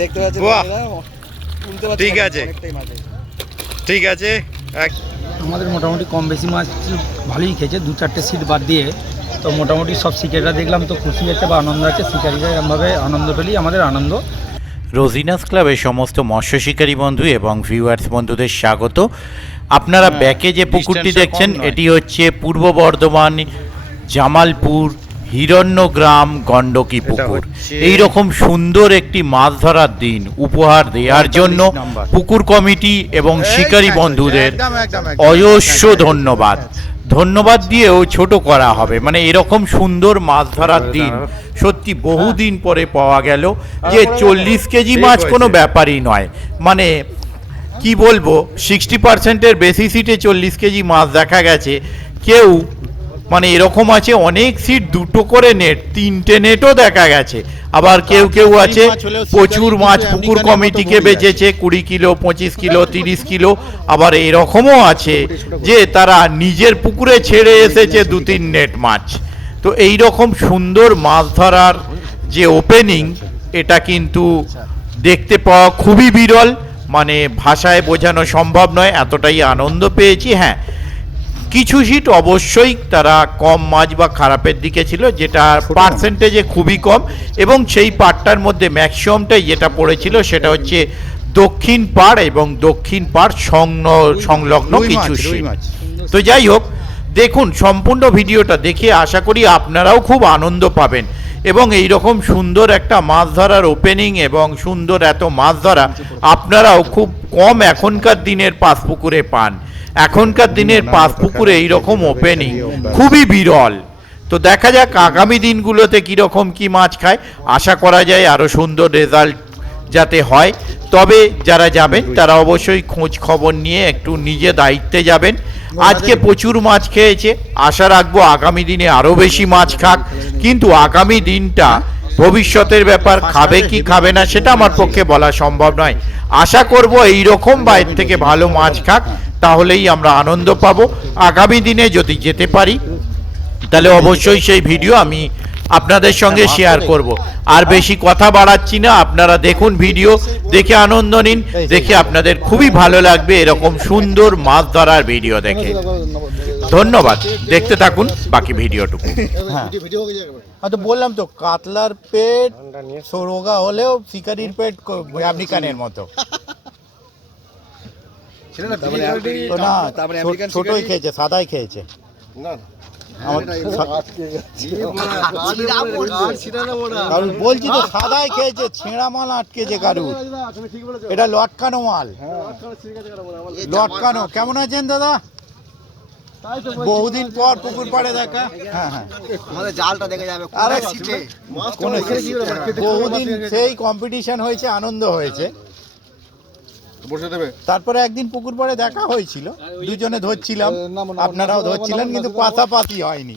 দেখতে পাচ্ছেন ঠিক আছে ঠিক আছে। আমাদের মোটামুটি কম বেশি মাছ ভালোই খেয়েছে, 2-4টে সিট বাদ দিয়ে। তো মোটামুটি সব শিকারিরা দেখলাম তো খুশি আছে বা আনন্দ আছে। শিকারিরা এরকমভাবে আনন্দ পেলেই আমাদের আনন্দ। রোজিনাস ক্লাবের সমস্ত মৎস্য শিকারী বন্ধু এবং ভিউয়ার্স বন্ধুদের স্বাগত। আপনারা ব্যাকে যে পুকুরটি দেখছেন এটি হচ্ছে পূর্ব বর্ধমান জামালপুর হিরণ্যগ্রাম গণ্ডকী পুকুর। এই রকম সুন্দর একটি মাছ ধরার দিন উপহার দেওয়ার জন্য পুকুর কমিটি এবং শিকারী বন্ধুদের অজস্র ধন্যবাদ দিয়েও ছোট করা হবে। মানে এরকম সুন্দর মাছ ধরার দিন সত্যি বহুদিন পরে পাওয়া গেল। যে 40 কেজি মাছ কোনো ব্যাপারই নয়, মানে কি বলবো 60%-এর বেশি সিটে 40 কেজি মাছ দেখা গেছে। কেউ মানে এরকম আছে অনেক সিট 2টো করে নেট, 3টে নেটও দেখা গেছে। আবার কেউ কেউ আছে প্রচুর মাছ পুকুর কমিটিকে বেচেছে 20 কিলো 25 কিলো 30 কিলো। আবার এরকমও আছে যে তারা নিজের পুকুরে ছেড়ে এসেছে 2-3 নেট মাছ। তো এই রকম সুন্দর মাছ ধরার যে ওপেনিং, এটা কিন্তু দেখতে পাওয়া খুবই বিরল, মানে ভাষায় বোঝানো সম্ভব নয়, এতটাই আনন্দ পেয়েছি। হ্যাঁ, কিছু সিট অবশ্যই তারা কম মাছ বা খারাপের দিকে ছিল, যেটা পার্সেন্টেজে খুবই কম, এবং সেই পাড়টার মধ্যে ম্যাক্সিমামটাই যেটা পড়েছিল সেটা হচ্ছে দক্ষিণ পাড় এবং দক্ষিণ পাড় সংলগ্ন কিছু সিট। তো যাই হোক, দেখুন সম্পূর্ণ ভিডিওটা দেখে আশা করি আপনারাও খুব আনন্দ পাবেন এবং এই রকম সুন্দর একটা মাছ ধরার ওপেনিং এবং সুন্দর এত মাছ ধরা আপনারাও খুব কম এখনকার দিনের পাঁচ পুকুরে পান। এখনকার দিনের পাঁচ পুকুরে এইরকম ওপেনিং খুবই বিরল। তো দেখা যাক আগামী দিনগুলোতে কীরকম কি মাছ খায়। আশা করা যায় আরও সুন্দর রেজাল্ট যাতে হয়। তবে যারা যাবেন তারা অবশ্যই খোঁজ খবর নিয়ে একটু নিজে দায়িত্বে যাবেন। আজকে প্রচুর মাছ খেয়েছে, আশা রাখবো আগামী দিনে আরও বেশি মাছ খাক। কিন্তু আগামী দিনটা ভবিষ্যতের ব্যাপার, খাবে কি খাবে না সেটা আমার পক্ষে বলা সম্ভব নয়। আশা করব এইরকম বাইরে থেকে ভালো মাছ খাক, তাহলেই আমরা আনন্দ পাবো। আগামী দিনে যদি যেতে পারি তাহলে অবশ্যই সেই ভিডিও আমি আপনাদের সঙ্গে শেয়ার করব। আর বেশি কথা বাড়াচ্ছি না, আপনারা দেখুন, ভিডিও দেখে আনন্দ নিন। দেখে আপনাদের খুবই ভালো লাগবে এরকম সুন্দর মাছ ধরার ভিডিও দেখে। ধন্যবাদ, দেখতে থাকুন বাকি ভিডিওটুকু। হ্যাঁ তো বললাম তো, কাতলার পেট সরোগা হলেও শিকারির পেট আমেরিকানের মতো। না, ছোটই খেয়েছে, সাদাই খেয়েছে। বলছি তো সাদাই খেয়েছে, ছেঁড়া মাল আটকেছে কারুর। এটা লটকানো মাল, লটকানো। কেমন আছেন দাদা? বহুদিন পর পুকুর পাড়ে দেখা। হ্যাঁ হ্যাঁ, জালটা দেখে যাবে। বহুদিন সেই কম্পিটিশন হয়েছে, আনন্দ হয়েছে। তারপরে একদিন পুকুর পাড়ে দেখা হয়েছিল, দুজনে ধরছিলাম, আপনারাও ধরছিলেন, কিন্তু পাশাপাশি হয়নি।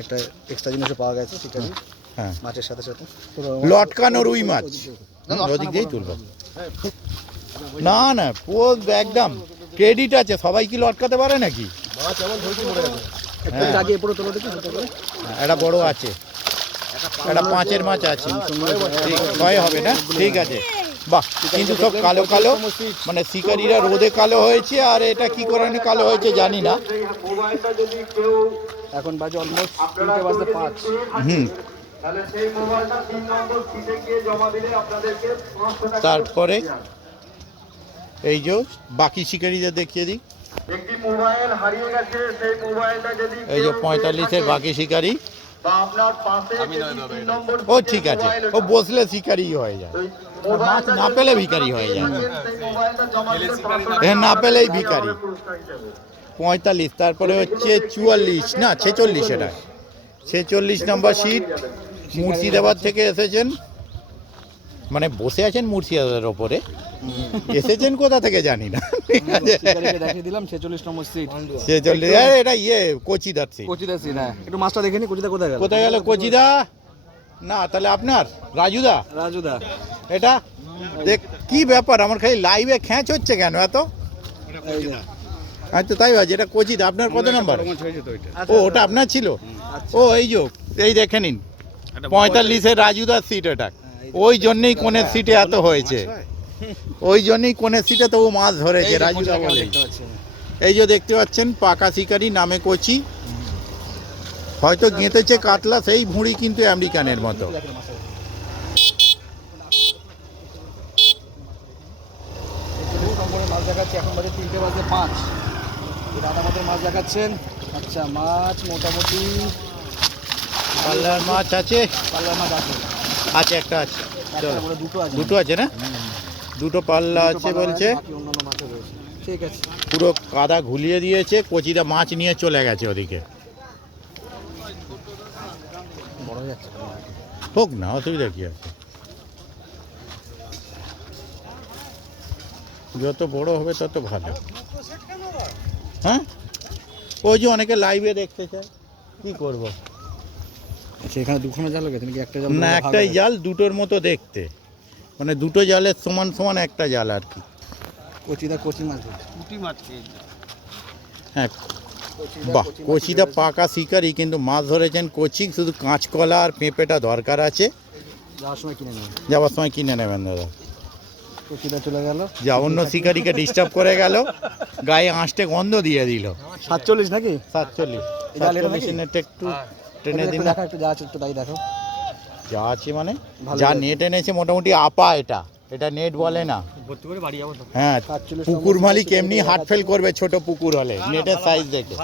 একটা এক্সট্রা জিনিসও পাওয়া গেছে শিকারি মাছের সাথে সাথে। লটকানো রুই মাছ ওদিক দিয়েই তুলবো। না না, একদম ক্রেডিট আছে। সবাই কি লটকাতে পারে নাকি? একটা বড় আছে, একটা 5-এর মাছ আছে, ভয় হবে না? ঠিক আছে, বাহ। কিন্তু সব কালো কালো, মানে শিকারীরা রোদে কালো হয়েছে, আর এটা কি করে কালো হয়েছে জানি না। এখন বাজে অলমোস্ট 3:05। তারপরে এই যে বাকি শিকারীদের দেখিয়ে দিই। এই যে 45-এর বাকি শিকারী। ও ঠিক আছে, ও বসলে শিকারি হয়ে যায়, মাছ না পেলে ভিখারি হয়ে যায়, না পেলেই ভিখারি। 45, তারপরে হচ্ছে 44 না 46, এটা 46 নম্বর সিট। মুর্শিদাবাদ থেকে এসেছেন, মানে বসে আছেন মুর্শিদাবাদের ওপরে, এসেছেন কোথা থেকে জানি না। দেখিয়ে দিলাম 46 নম্বর সিট। 46, এটা কোচিদার সিট। কোচিদা সিট, হ্যাঁ। একটু মাছটা দেখে নি, কোচিদা কোথায় গেল? কোথায় গেল কোচিদা? না, তাহলে আপনার রাজুদা। রাজুদা এটা দেখ কি ব্যাপার, আমার খালি লাইভে খ্যাঁচ হচ্ছে কেন এত? আচ্ছা তাই আছে, এটা কোচিদা। আপনার কত নাম্বার? ও ওটা আপনার ছিল? ও এই যোগ, এই দেখে নিন 45-এর রাজুদার সিট এটা। ওই জন্যই কোণের সিটে এত হয়েছে, ওই জন্যই কোণের সিটে তবু মাছ ধরেছে রাজুদা বলে। এই যে দেখতে পাচ্ছেন পাকা শিকারি নামে কচি, হয়তো গেঁথেছে কাতলা, সেই ভুঁড়ি কিন্তু আমেরিকানের মতো। মাছ দেখাচ্ছে, এখন বাজে 3:05। দাদা আমাদের মাছ দেখাচ্ছেন। আচ্ছা, মাছ মোটামুটি পাল্লার মাছ আছে, পাল্লার মাছ আছে, আছে একটা আছে, চলো। দুটো আছে, দুটো আছে না? দুটো পাল্লা আছে বলছে। অন্যান্য মাছও রয়েছে। ঠিক আছে, পুরো কাদা ঘুলিয়ে দিয়েছে, কচিদা মাছ নিয়ে চলে গেছে ওদিকে। বড় হয়ে যাচ্ছে। হোক না, অসুবিধা কি আছে, যত বড় হবে তত ভালো। হ্যাঁ, ওই যে অনেকে লাইভে দেখতে চায়, কি করব। সেখানে দুখানা জাল গেছে নাকি? একটা জাল না, একটাই জাল, দুটোর মতো দেখতে, মানে দুটো জালের সমান সমান একটা জাল আর কি। কচিদা কচি মাছ, হ্যাঁ বাহ, কচিদা পাকা শিকারি, কিন্তু মাছ ধরেছেন কচি, শুধু কাঁচকলা আর পেঁপেটা দরকার আছে। যাওয়ার সময় কিনে নেবেন, যাওয়ার সময় কিনে নেবেন দাদা। কচিদা চলে গেল, যা অন্য শিকারিকে ডিস্টার্ব করে গেল, গায়ে আঁশটে গন্ধ দিয়ে দিল। 47 নাকি? 47 নেটে একটু টেনে দিন। দেখা একটু যা আছে একটু তাই দেখো। যা আছে মানে ভালো যা আছে। নেট এনেছে মোটামুটি আপা, এটা নেট বলে না। হ্যাঁ, 47 পুকুর মালিক এমনি হার্ট ফেল করবে ছোট পুকুর হলে, নেটের সাইজ দেখে।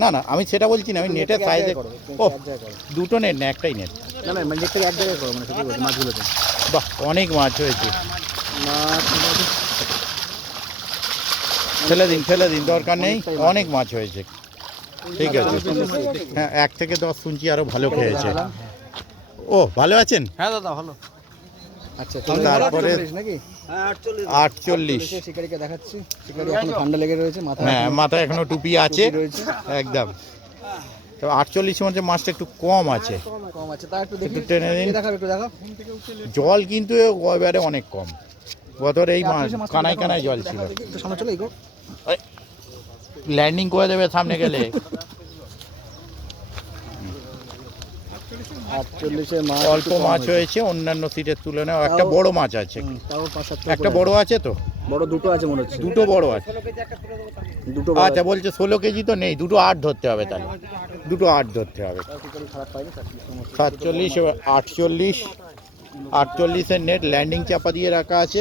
না না, আমি সেটা বলছি না, আমি নেটের সাইজ দেখে। ও, দুটো নেট না, একটাই নেট? না না, মানে নেটটাকে এক জায়গায় করো, মানে সত্যি বলছি, মাছগুলোকে। বাহ, অনেক মাছ হয়েছে। মাছ ফেলে দিন, দরকার নেই, অনেক মাছ হয়েছে। ঠিক আছে, হ্যাঁ 1 থেকে 10 শুনছি আরো ভালো খেয়েছে। ও ভালো আছেন? হ্যাঁ দাদা ভালো। আচ্ছা, তারপরে 48 নাকি? 48। শিকারিকে দেখাচ্ছি, শিকারি এখন ঠান্ডা লেগে রয়েছে, মাথায় হ্যাঁ, মাথায় এখনো টুপি আছে রয়েছে, একদম। তো 48 মধ্যে মাছটা একটু কম আছে, কম আছে, তা একটু দেখি, একটু টেনে দিন। দেখাও একটু দেখাও। জল কিন্তু এবারে অনেক কম, বছর এই কানায় কানায় জল ছিল। একটু সামনে চলে এগো। ল্যান্ডিং করে দেবে সামনে গেলে। 48 মাছ অল্প মাছ হয়েছে অন্যান্য সিটের তুলনায়, একটা বড় মাছ আছে, তাও 5-7 একটা বড় আছে তো, বড় দুটো আছে মনে হচ্ছে, দুটো বড় আছে। দুটো আচ্ছা, বলছে 16 কেজি তো নেই, দুটো 8 ধরতে হবে, তাহলে দুটো 8 ধরতে হবে। শিকারি খারাপ পাইনি, 47, 48 নেট ল্যান্ডিং চাপা দিয়ে রাখা আছে।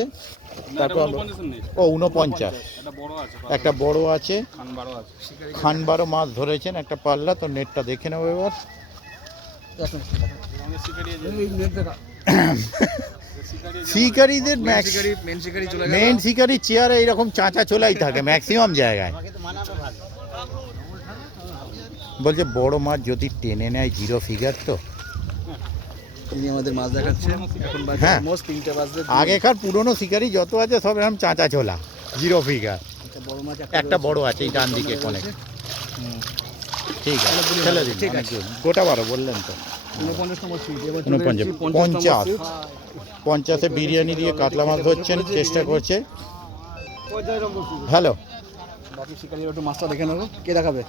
তারপর ও 49, একটা বড় আছে, খান 12 মাছ ধরেছেন একটা পাল্লা। তো নেটটা দেখে নেবো এবার। শিকারিদের মেন শিকারি চেয়ারে এইরকম চাঁচা চলাই থাকে ম্যাক্সিমাম জায়গায়। বলছে বড় মাছ যদি টেনে নেয় 0 ফিগার। তো তিনি আমাদের মাছ দেখাচ্ছেন, এখন বাজে হ্যাঁ, অলমোস্ট 3টে বাজে। আগেকার পুরনো শিকারি যত আছে সব এরকম চাঁচা ছোলা, 0 ফিগার। আচ্ছা, বড় মাছ একটা বড় আছে এই ডান দিকে কোণে। ঠিক আছে, ফেলে দিন। ঠিক আছে। গোটা 12 বললেন তো? 49 নম্বর সিট, এবার 49। 50-এ বিরিয়ানি দিয়ে কাতলা মাছ ধরছেন, চেষ্টা করছে। হ্যালো, বাকি শিকারির একটু মাছটা দেখে নেবো, কে দেখাবে?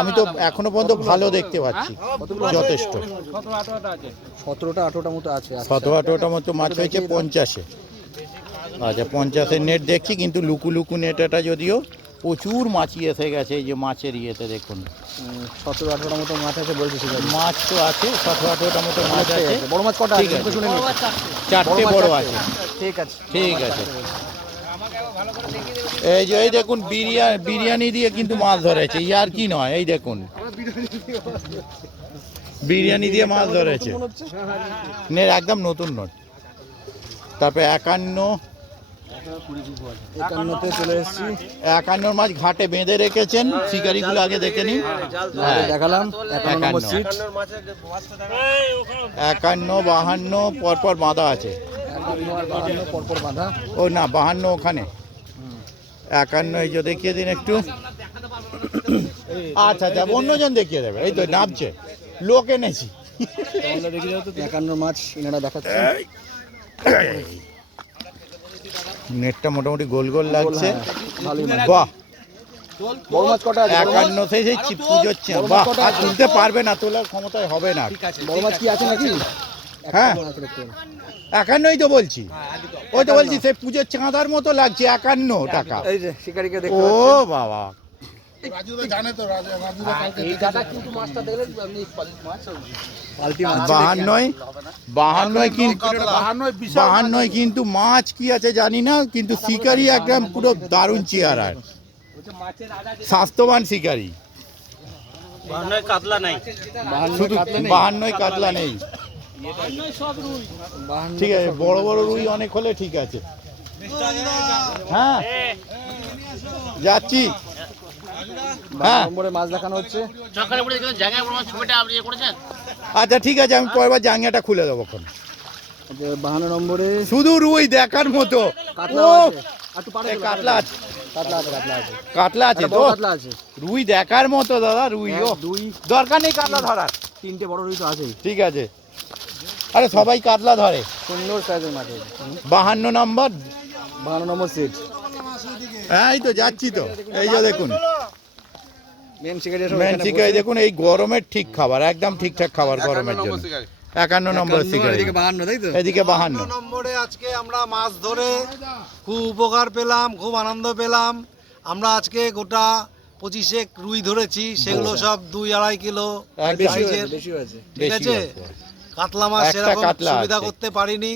আমি তো এখনো পর্যন্ত ভালো দেখতে পাচ্ছি, যথেষ্ট। 17টা-18টা মতো আছে। 17-18টা মতো মাছ হয়েছে 50-এ। আচ্ছা, 50-এর নেট দেখছি, কিন্তু লুকু লুকু নেটটা যদিও প্রচুর মাছি এসে গেছে। এই যে মাছের ইয়েতে দেখুন, 17-18টা মতো মাছ আছে বলছে শিকারি। মাছ তো আছে 17-18টা মতো মাছ আছে। বড় মাছ কটা ঠিক আছে? আছে, শুনে নিই। 4টে বড় আছে। ঠিক আছে, ঠিক আছে। এই যে এই দেখুন, বিরিয়ানি দিয়ে কিন্তু মাছ ধরেছে, ইয়ার কি নয়। এই দেখুন, বিরিয়ানি দিয়ে মাছ ধরেছে। নেট একদম নতুন নোট। তারপরে 51-তে চলে এসেছি। 51 মাছ ঘাটে বেঁধে রেখেছেন, শিকারিগুলো আগে দেখে নিন। হ্যাঁ, দেখালাম 51 নম্বর 51 সিট। 51, 52 পরপর বাঁধা আছে। 51 আর 52 পরপর বাঁধা। ও না, 52 ওখানে। 51 এই যে দেখিয়ে দিন একটু। আচ্ছা আচ্ছা, অন্যজন দেখিয়ে দেবে। এই তো নামছে, লোক এনেছি। 51 মাছ এনারা দেখাচ্ছে। নেটটা মোটামুটি গোল গোল লাগছে। ভালোই মাছ। বাহ, বড় মাছ কটা আছে? বড় মাছ? 51 সেই পুজোর চেয়ে বাহ, আর তুলতে পারবে না, তোলার ক্ষমতায় হবে না। বড় মাছ কি আছে নাকি? হ্যাঁ আছে দেখতে পাবেন। 51ই তো বলছি, ওই তো বলছি সেই পুজোর চাঁদার মতো লাগছে 51 টাকা। এই যে শিকারিকে ও দেখতে পাচ্ছেন। বাবা, এই দাদা কিন্তু মাছটা দেখলেন আপনি মাছ পাল্টি মাছ 52 কিন্তু 52 কিন্তু মাছ কি আছে জানি না, কিন্তু শিকারি একদম পুরো দারুণ চেহারা, স্বাস্থ্যবান শিকারি। 52 কাতলা নাই, শুধু 52 কাতলা নেই। ঠিক আছে, বড় বড় রুই অনেক হলে ঠিক আছে। হ্যাঁ যাচ্ছি। হ্যাঁ নম্বরে মাছ দেখানো হচ্ছে। আচ্ছা ঠিক আছে, আমি পরের বার জাঙ্গিয়াটা খুলে দেবো। 52 নম্বরে শুধু রুই দেখার মতো। কাতলা ও আছে। একটু পাড়ে চলো, কাতলা আছে, কাতলা আছে, কাতলা আছে। কাতলা আছে একটা তো, বড় কাতলা আছে। রুই দেখার মতো দাদা, রুই ও দুই দরকার নেই কাতলা ধরার। তিনটে বড় রুই তো আছেই। ঠিক আছে, আরে সবাই কাতলা ধরে। সুন্দর সাইজের মাছ আছে। 52 নম্বর, 52 নম্বর সিট। হ্যাঁ এই তো যাচ্ছি তো। এই যে দেখুন মেন শিকারি সব মেন এখানে শিকারি, বসে। দেখুন এই গরমের ঠিক খাবার, একদম ঠিকঠাক খাবার গরমের জন্য। 51 নম্বর শিকারি, এদিকে 52 তাই তো? এদিকে 52। নম্বরে আজকে আমরা মাছ ধরে খুব উপকার পেলাম, খুব আনন্দ পেলাম। আমরা আজকে গোটা 25 রুই ধরেছি, সেগুলো সব 2-2.5 কিলো একদম। বেশি সাইজের। হয়েছে, বেশি হয়েছে। ঠিক বেশি আছে, আছে। কাতলা মাছ একটা সেরকম কাতলা সুবিধা আছে। করতে পারিনি।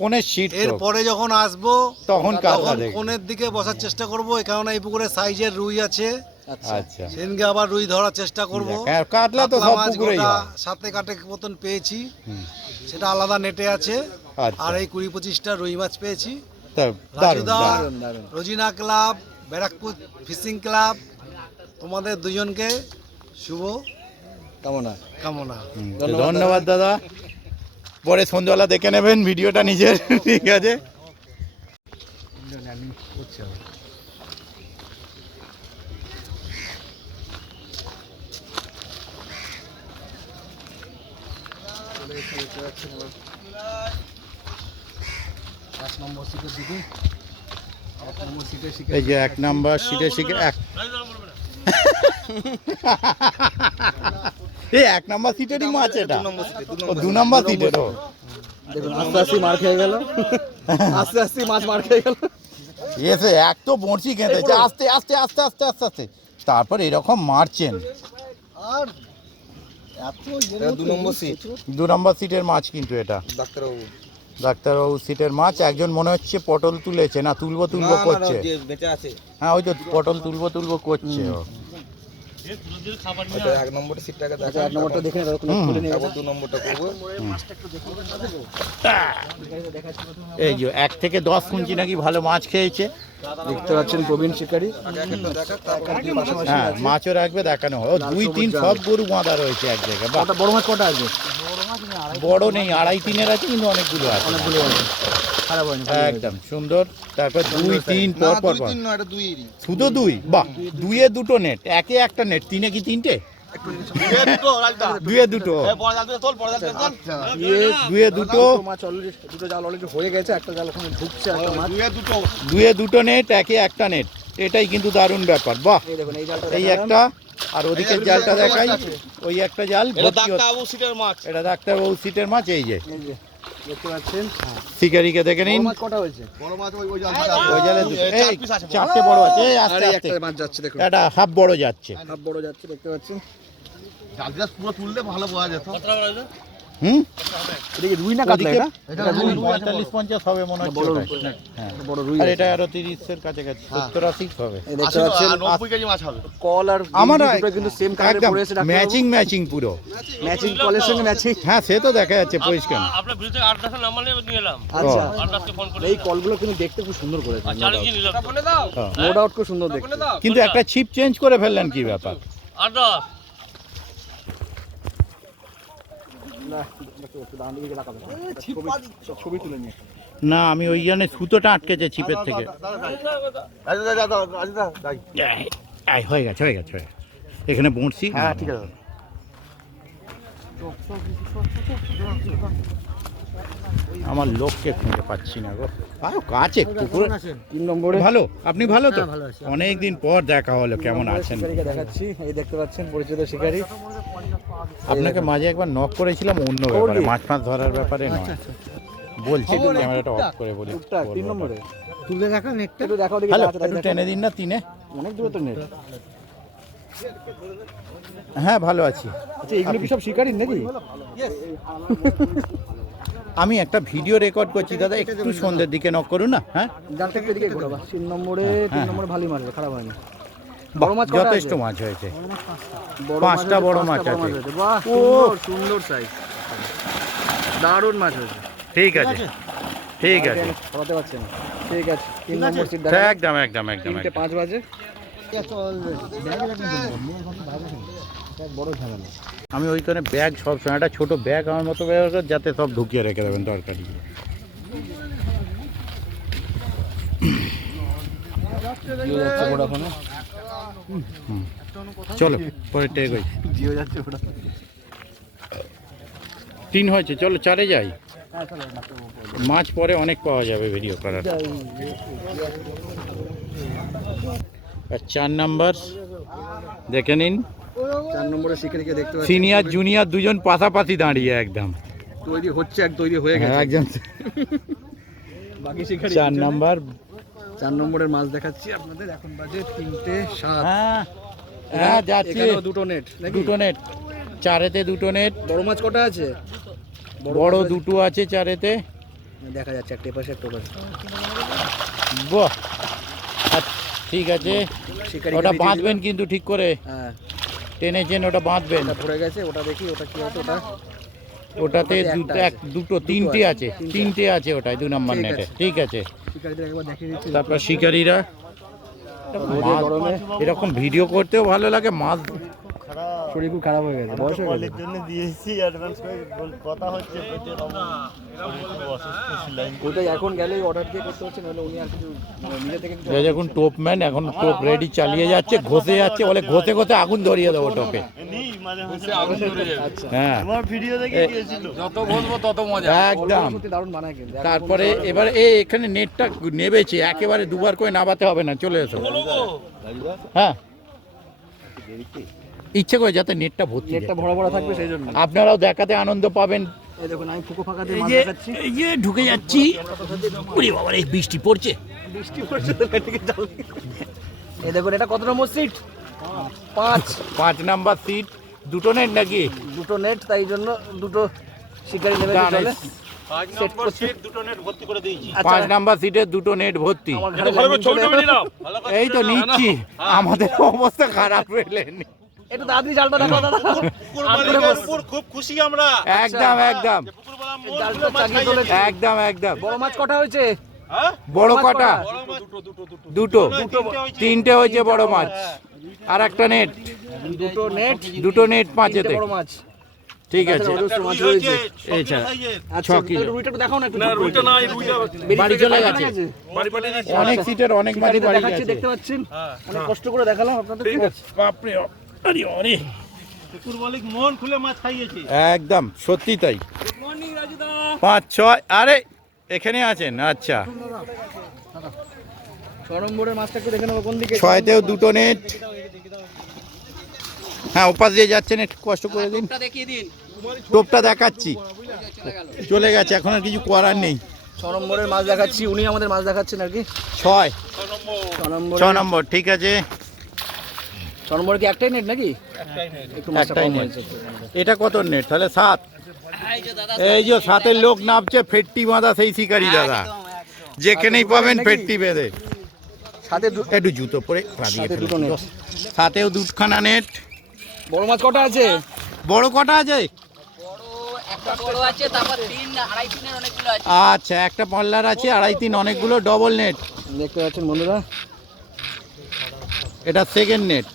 কোনের শীত তো, এরপরে যখন আসবো তখন কাতলা তখন দেখবে। কোণের দিকে বসার চেষ্টা করব, কারণ এই পুকুরে সাইজের রুই আছে। আচ্ছা আচ্ছা সেদিনকে আবার রুই ধরার চেষ্টা করব। হ্যাঁ, কাতলা তো সব মাছ পুকুরেই গোটা হয়। 7-8 মতন পেয়েছি, হুম। সেটা আলাদা নেটে আছে। আচ্ছা। আর এই 20-25টা রুই মাছ পেয়েছি। তা দারুণ রাজুদা, দারুণ। দারুণ, দারুণ। Rojina club, Barrackpore fishing club, তোমাদের দুজনকে শুভ কেমন হয়? কামনা। হুম, তো ধন্যবাদ দাদা। পরে সন্ধ্যাবেলা দেখে নেবেন ভিডিওটা নিজের। ঠিক আছে, এই যে 1 নাম্বার সিটে শিখে এই 1 নাম্বার সিটেরই মাছ এটা। ও 2 নাম্বার সিটের। ও দেখুন আস্তে আস্তে মার খেয়ে গেল, আস্তে আস্তে মাছ মার খেয়ে গেল। এসে এক তো বড়শি খেতেছে, আস্তে আস্তে আস্তে আস্তে আস্তে আস্তে, তারপর এরকম মারছেন। এটা 2 নম্বর সিট। 2 নাম্বার সিটের মাছ কিন্তু এটা ডাক্তারবাবু ডাক্তারবাবু সিটের মাছ। একজন মনে হচ্ছে পটল তুলেছে, না তুলবো তুলবো করছে। বেঁচে আছে। হ্যাঁ ওই তো পটল তুলবো তুলবো করছে ও। আচ্ছা 1 নম্বরের সিটটাকে আচ্ছা 1 নম্বরটা দেখে নিন, ততক্ষণ খুলে নিয়ে তারপর 2 নম্বরটা করবো। এই যে 1 থেকে 10 শুনছি নাকি ভালো মাছ খেয়েছে। দেখতে পাচ্ছেন প্রবীণ শিকারী। হ্যাঁ মাছও রাখবে, দেখানো হয়। 2-3 সব গরু বাঁধা রয়েছে এক জায়গায়। বাহ, কটা বড় মাছ কটা আছে? বড় নেই, 2.5-3 আছে, কিন্তু অনেকগুলো আছে। অনেকগুলো আছে। খারাপ হয়নি, একদম সুন্দর। তারপর 2-3 পর পর পর। 2-3 নয়, এটা 2-এরই। শুধু 2? বাহ, 2-এ 2টো নেট, একে একটা নেট, 3-এ কি 3টে? 2-এ 2টো। 2-এ 2টো, মাছ অলরেডি দুটো জাল অলরেডি হয়ে গেছে, একটা জাল ওখানে ঢুকছে, একটা মাছ। 2-এ 2টো নেট, একে একটা নেট, এটাই কিন্তু দারুণ ব্যাপার। বাহ, এই দেখুন এই জালটা এই দেখালাম। একটা, আর ওদিকের জালটা দেখাই, ওই একটা জাল ভর্তি হচ্ছে। এটা ডাক্তারবাবু সিটের মাছ। এই যে এই যে দেখতে পাচ্ছেন, শিকারিকে দেখে বড় নিন, মাছ কটা হয়েছে? বড় মাছ ওই ওই জালে এই 4টে বড় আছে। এই আর আস্তে এই আস্তে, একটা মাছ যাচ্ছে দেখুন, এটা হাফ বড় যাচ্ছে। হাফ বড় যাচ্ছে দেখতে পাচ্ছেন। জালটা পুরো তুললে ভালো বোঝা যেত। হুম, এটা কি রুই না কাতলা? ওদিকে এটা 45-50 হবে মনে হচ্ছে বড় ওটাই। রুই। হ্যাঁ, বড় রুই আর আছে। এটা আরো 30-এর কাছাকাছি, 70-80 হবে। এই দেখতে পাচ্ছেন 90 কেজি মাছ হবে। কল আর আমার দুটো কিন্তু সেম কালারে একদম পড়ে এসে ম্যাচিং পুরো। ম্যাচিং কলের সঙ্গে ম্যাচিং। হ্যাঁ সে তো দেখা যাচ্ছে পরিষ্কার। আপনার বিরুদ্ধে 8-10 নাম্বার নিয়ে এলাম। আচ্ছা, 8-10কে ফোন করে এই কলগুলো কিন্তু দেখতে খুব সুন্দর করেছে, চ্যালেঞ্জ নিলাম। নো ডাউট খুব সুন্দর দেখতে। কিন্তু একটা ছিপ চেঞ্জ করে ফেললেন, কি ব্যাপার? 8-10 ছবি তুলে নিয়ে না, আমি ওই জন্য সুতোটা আটকেছে ছিপের থেকে। এই, হয়ে গেছে হয়ে গেছে। এখানে বড়শি। হ্যাঁ ঠিক আছে। আমার লোককে খুঁজে পাচ্ছি না গো। কাছে পুকুরে 3 নম্বরে ভালো, আপনি ভালো তো? ভালো আছি। অনেক দিন পর দেখা হলো, কেমন আছেন? শিকারিকে দেখাচ্ছি, এই দেখতে পাচ্ছেন পরিচিত শিকারি। আপনাকে মাঝে একবার নক করেছিলাম অন্য ব্যাপারে, মাছ ফাছ ধরার ব্যাপারে নয়। বলছি তো ক্যামেরাটা অফ করে বলি। টুকটাক 3 নম্বরে তুলে দেখা নেটটা একটু দেখাও দেখি। হ্যালো, আছে তাই একটু দেখো। টেনে দিন না 3-এ। অনেক দূরে তো নেট। হ্যাঁ ভালো আছি। আচ্ছা এগুলো কি সব শিকারি নাকি? আমি একটা ভিডিও রেকর্ড করছি দাদা, একটু সন্ধ্যের দিকে নক করুন না। হ্যাঁ জানতে একটু এদিকে ঘোরাবা। 3 নম্বরে হ্যাঁ। 3 নম্বরে ভালোই মারবে, খারাপ হয়নি। বাহ, বড় মাছ কটা যথেষ্ট আছে? মাছ হয়েছে। বড় 5টা মাছ বড় আছে, মাছ 5টা বড় আছে। হয়েছে। বাহ, ও। সুন্দর সাইজ, দারুণ মাছ হয়েছে। ঠিক আছে, ঠিক আছে, ধরাতে পারছেন? ঠিক আছে, 3 নম্বর সিট দেখা। একদম একদম একদম 3:05 বাজে। বড় ঝামেলা। আমি ওইখানে ব্যাগ সব সময় একটা ছোটো ব্যাগ আমার মতো ব্যাগ আছে, যাতে সব ঢুকিয়ে রেখে দেবেন তরকারি। জিও যাচ্ছে ভোডাফোনে। চলো পরে টেক জিও যাচ্ছে ভোডাফোনে। 3 হয়েছে, চলো 4-এ যাই। মাছ পরে অনেক পাওয়া যাবে ভিডিও করার। আর 4 নাম্বার দেখে নিন, 4 নম্বরে শিকারিকে দেখতে পাচ্ছি। সিনিয়র জুনিয়র দুজন পাশাপাশি দাঁড়িয়ে একদম। তৈরি হচ্ছে, এক তৈরি হয়ে গেছে। একজন বাকি শিকারি 4 নাম্বার। 4 নম্বরের মাছ দেখাচ্ছি আপনাদের। এখন বাজে 3:07। হ্যাঁ হ্যাঁ যাচ্ছে। এখানেও দুটো নেট নাকি? দুটো নেট, 4-এতে দুটো নেট। বড় মাছ কটা আছে? বড় মাছ দুটো আছে 4-এতে। দেখা যাচ্ছে, একটা পাশে একটা পাশে। বাহ, আচ্ছা, ঠিক আছে। শিকারিকে ওটা দিয়ে বাঁধবেন দিলাম। কিন্তু ঠিক করে, হ্যাঁ, টেনেছেন ওটা বাঁধবেন। ওটা পড়ে গেছে, ওটা দেখি ওটা কি আছে। ওটা ওটাতে একটা দুটো আছে। 3টে আছে, 3টে আছে ওটাই 2 নম্বর ঠিক নেটে। আছে। ঠিক আছে, শিকারিদের একবার দেখিয়ে দিচ্ছি। তারপর শিকারীরা রোদে গরমে এরকম ভিডিও করতেও ভালো লাগে। মাছ শরীর খুব খারাপ হয়ে গেছে, বয়স হয়ে গেছে। ওটাই এখন গেলেই অর্ডার দিয়ে করতে হচ্ছে, নাহলে উনি আর কিছু নিজে থেকে কিছু। যখন টোপম্যান এখন টোপ রেডি চালিয়ে যাচ্ছে, ঘষে যাচ্ছে, বলে ঘষে ঘষে আগুন ধরিয়ে দেবো টোপে। আচ্ছা, হ্যাঁ যত বলবো তত মজা। একদম। সত্যি দারুণ বানায় কিন্তু। তারপরে এবার এখানে নেটটা নেবেছে, একেবারে দুবার করে নামাতে হবে না, চলে এসো। হ্যাঁ ইচ্ছে করে যাতে নেটটা ভর্তি নেটটা থাকে। ভরা ভরা থাকবে সেই জন্য। আপনারাও দেখাতে আনন্দ পাবেন। এই দেখুন আমি ফুকো ফাঁকা দিয়ে এই মাছ যে দেখাচ্ছি। এই যে ঢুকে যাচ্ছি। ওরে বাবা রে, বৃষ্টি পড়ছে। বৃষ্টি পড়ছে তো এদিকে জাল। এই দেখুন এটা কত নম্বর সিট? 5 5 number seat. দুটো নেট নাকি? দুটো নেট, তাই জন্য দুটো শিকারি নেমে দাঁড়ান, চলে। সেট করছি। 5 নাম্বার সিটে দুটো নেট ভর্তি। আমার ঘরে লাগিয়ে চলে এলো। এই তো নিচ্ছি, আমাদের অবস্থা খারাপ হইলেন। একটু তাড়াতাড়ি জালটা দেখো দাদা। খুব খুশি আমরা। একদম একদম জালটা চালিয়ে চলেছে। একদম একদম। বড় মাছ কটা হয়েছে? বড় মাছ কটা? দুটো। 3টে হয়েছে বড় মাছ। আর একটা নেট, দুটো নেট, দুটো নেট 5-এতে। বড় মাছ। ঠিক আছে। অজস্র মাছ রয়েছে। এই ছা আচ্ছা, 6 কিলো। একটু রুইটা একটু দেখাও না একটু। রুইটা নাই, রুইটা বাড়ি চলে গেছে। অনেক সিটের অনেক মাছই বাড়ি দেখাচ্ছি, গেছে। দেখতে পাচ্ছেন? অনেক কষ্ট করে দেখালাম আপনাদের। ঠিক আছে। বাপরে, আরে অনেক। পুকুর মালিক মন খুলে মাছ খাইয়েছে। একদম সত্যি তাই। 5-6 আরে এখানে আছেন? আচ্ছা, 6 নম্বরের মাছটা একটু দেখে নেবো কোন দিকে। 6তেও দুটো নেট। হ্যাঁ ওপাশ দিয়ে যাচ্ছেন, একটু কষ্ট করে দিন। টোপটা দেখাচ্ছি, চলে গেছে, এখন আর কিছু করার নেই। 6 নম্বরের মাছ দেখাচ্ছি, উনি আমাদের মাছ দেখাচ্ছেন আর কি। 6 6 নম্বর। ঠিক আছে। 6 নম্বরে কি একটাই নেট নাকি? একটু মাছটা একটাই কম নেট। হয়েছে। এটা কত নেট তাহলে? 7। এই যে 7-এর লোক নামছে, ফেট্টি বাঁধা সেই শিকারি দাদা, যেখানেই পাবেন ফেট্টি বেঁধে। সাথে একটু জুতো পরে সাথে দুটো নেট। 7-এও দুখানা নেট। বড় মাছ কটা আছে? বড় কটা আছে? একটা বড় আছে, তারপর 3 2.5 3 অনেকগুলো আছে। আচ্ছা, একটা পাল্লার আছে, 2.5 3 অনেকগুলো ডবল নেট। দেখতে পাচ্ছেন বন্ধুরা, এটা সেকেন্ড নেট।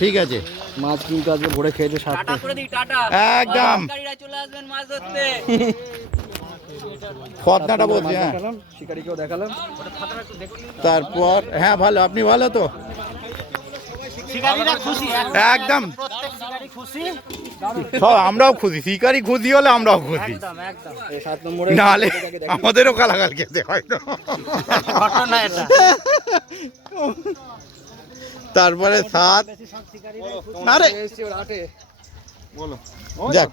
ঠিক আছে। মাছ কিন্তু আজকে ভরে খেয়েছে টাটা 7টা। করে দিই, টাটা। একদম শিকারীরা চলে আসবেন মাছ ধরতে। ফর্দাটা বলছি। হ্যাঁ দেখালাম, শিকারিকেও দেখালাম। তারপর হ্যাঁ ভালো, আপনি ভালো তো? শিকারীরা খুশি, একদম প্রত্যেক শিকারী খুশি। সব আমরাও খুশি, শিকারি খুশি হলে আমরাও খুশি, এই 7 নম্বরে নাহলে আমাদেরও কালাকাল খেতে হয় তো। তারপরে 7 না রে, এসেছি ওর 8-এ। যাক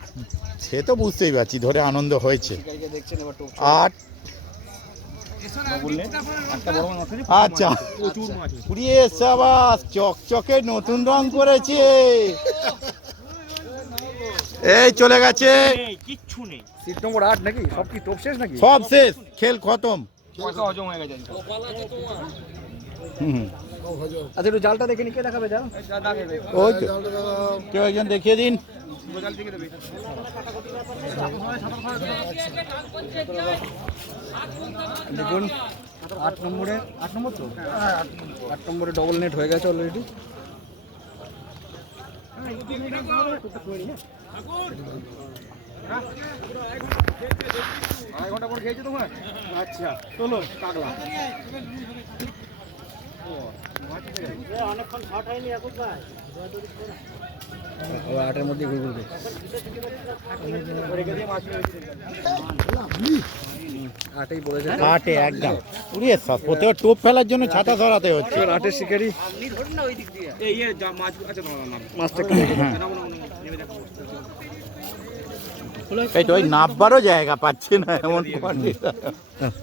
সে তো বুঝতেই পারছি, ধরে আনন্দ হয়েছে। শিকারিকে দেখছেন এবার টোপ 8 আচ্ছা পুড়িয়ে এসছে আবার, চকচকে নতুন রং করেছে, এই চলে গেছে। কিচ্ছু নেই। সিট নম্বর 8 নাকি? সব কি টোপ শেষ নাকি? সব শেষ, খেল খতম। হুম, আচ্ছা একটু জালটা দেখে নি, কে দেখাবে জাল? ওই তো কেউ একজন দেখিয়ে দিন। দেখুন 8 নম্বরে, 8 নম্বর তো? 8 নম্বরে ডবল নেট হয়ে গেছে অলরেডি। আচ্ছা চলো কাটলা। আবার 8-এর মধ্যে ঘুরে ঘুরবে। 8-এই পড়েছে। 8-এ একদম পুড়িয়ে সব, প্রত্যেক টোপ ফেলার জন্য ছাতা সরাতে হচ্ছে। এবার 8-এর শিকারি মাছটা একটু দেখে দিন। এই তো ওই নাববারও জায়গা পাচ্ছে না এমন condition।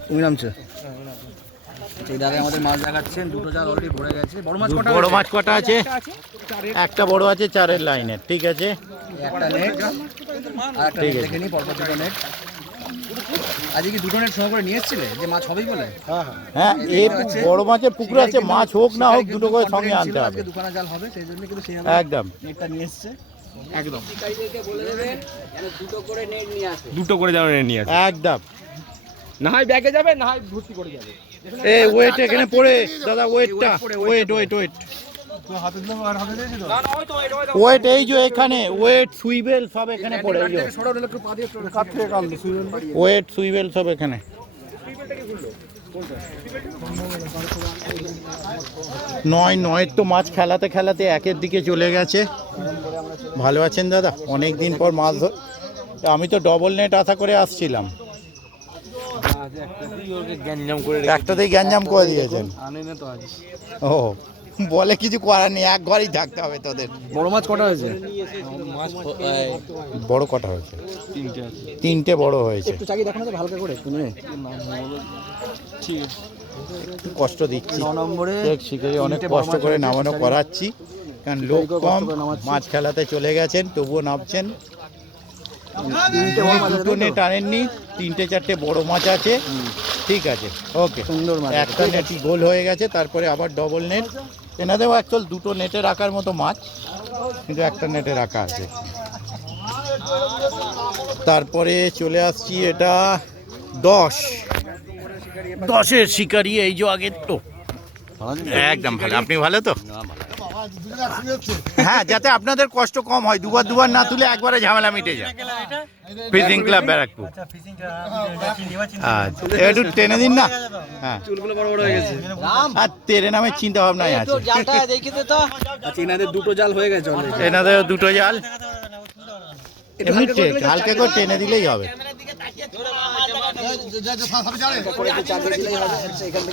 তুমি নামছো? এই দাদা আমাদের মাছ দেখাচ্ছেন, দুটো জাল অলরেডি ভরে গেছে। বড় মাছ কটা? বড় মাছ কটা আছে? একটা বড় আছে 4-এর লাইনে, ঠিক আছে। একটা নেট আর একটা ঠিক নেট আছে। দেখে নিই, পরপর দুটো নেট। আজকে কি দুটো নেট সঙ্গে করে নিয়ে এসেছিলে যে মাছ হবেই বলে? হ্যাঁ এই বড় মাছের পুকুর আছে, মাছ হোক না হোক দুটো করে সঙ্গে আনতে হবে আজকে দুখানা জাল হবে, সেই জন্য কিন্তু সেই একদম। নেটটা নিয়ে এসেছে। শিকারীদেরকে বলে দেবেন যেন দুটো করে নেট নিয়ে আসে। দুটো করে যাও নিয়ে আসো। একদম। না হয় ব্যাগে যাবে, না হয় ভর্তি করে যাবে। এই ওয়েট এখানে পড়ে দাদা, ওয়েটটা ওয়েট ওয়েট ওয়েট ওয়েট, এই যে এখানে ওয়েট সুইবেল সব এখানে পড়ে, এই যে সরো হলো একটু পা দিয়ে একটু ওয়েট সুইবেল সব এখানে। নয়ের তো মাছ খেলাতে খেলাতে 1-এর দিকে চলে গেছে। ভালো আছেন দাদা? অনেক দিন পর মাছ আমি তো ডবল নেট আশা করে আসছিলাম, একটাতেই গ্যাঞ্জাম করে দিয়েছেন। আনেনে তো আজ। ও বলে কিছু করার নেই, এক ঘরেই থাকতে হবে তোদের। বড় মাছ কটা হয়েছে? বড় কটা হয়েছে? 3টে বড় হয়েছে। একটু চাকি দেখো না তো হালকা করে একটু নে। একটু কষ্ট দিচ্ছি 9 নম্বরে দেখ, শিকারি অনেক কষ্ট করে নামানো করাচ্ছি, কারণ লোক কম, মাছ খেলাতে চলে গেছেন তবুও নামছেন। দুটো নেট আনেননি, 3-4টে বড় মাছ আছে, ঠিক আছে ওকে সুন্দর মাছ। একটা নেটই গোল হয়ে গেছে, তারপরে আবার ডবল নেট এনাদেরও অ্যাকচুয়াল দুটো নেটে রাখার মতো মাছ, কিন্তু একটা নেটে রাখা আছে। তারপরে চলে আসছি, এটা 10-এর শিকারি, এই যে আগের তো একদম ভালো। আপনি ভালো তো? হ্যাঁ, যাতে আপনাদের কষ্ট কম হয়, দুবার না তুলে একবারে ঝামেলা মিটে যায়। Fishing club Barrackpore. আচ্ছা একটু টেনে দিন না। হ্যাঁ চুলগুলো বড় বড় হয়ে গেছে। আর তেরে নামে চিন্তা ভাবনাই আছে। জালটা দেখি তো। আচ্ছা এনাদের দুটো জাল হয়ে গেছে অলরেডি। এনাদের দুটো জাল এমনি হালকা করে টেনে দিলেই হবে।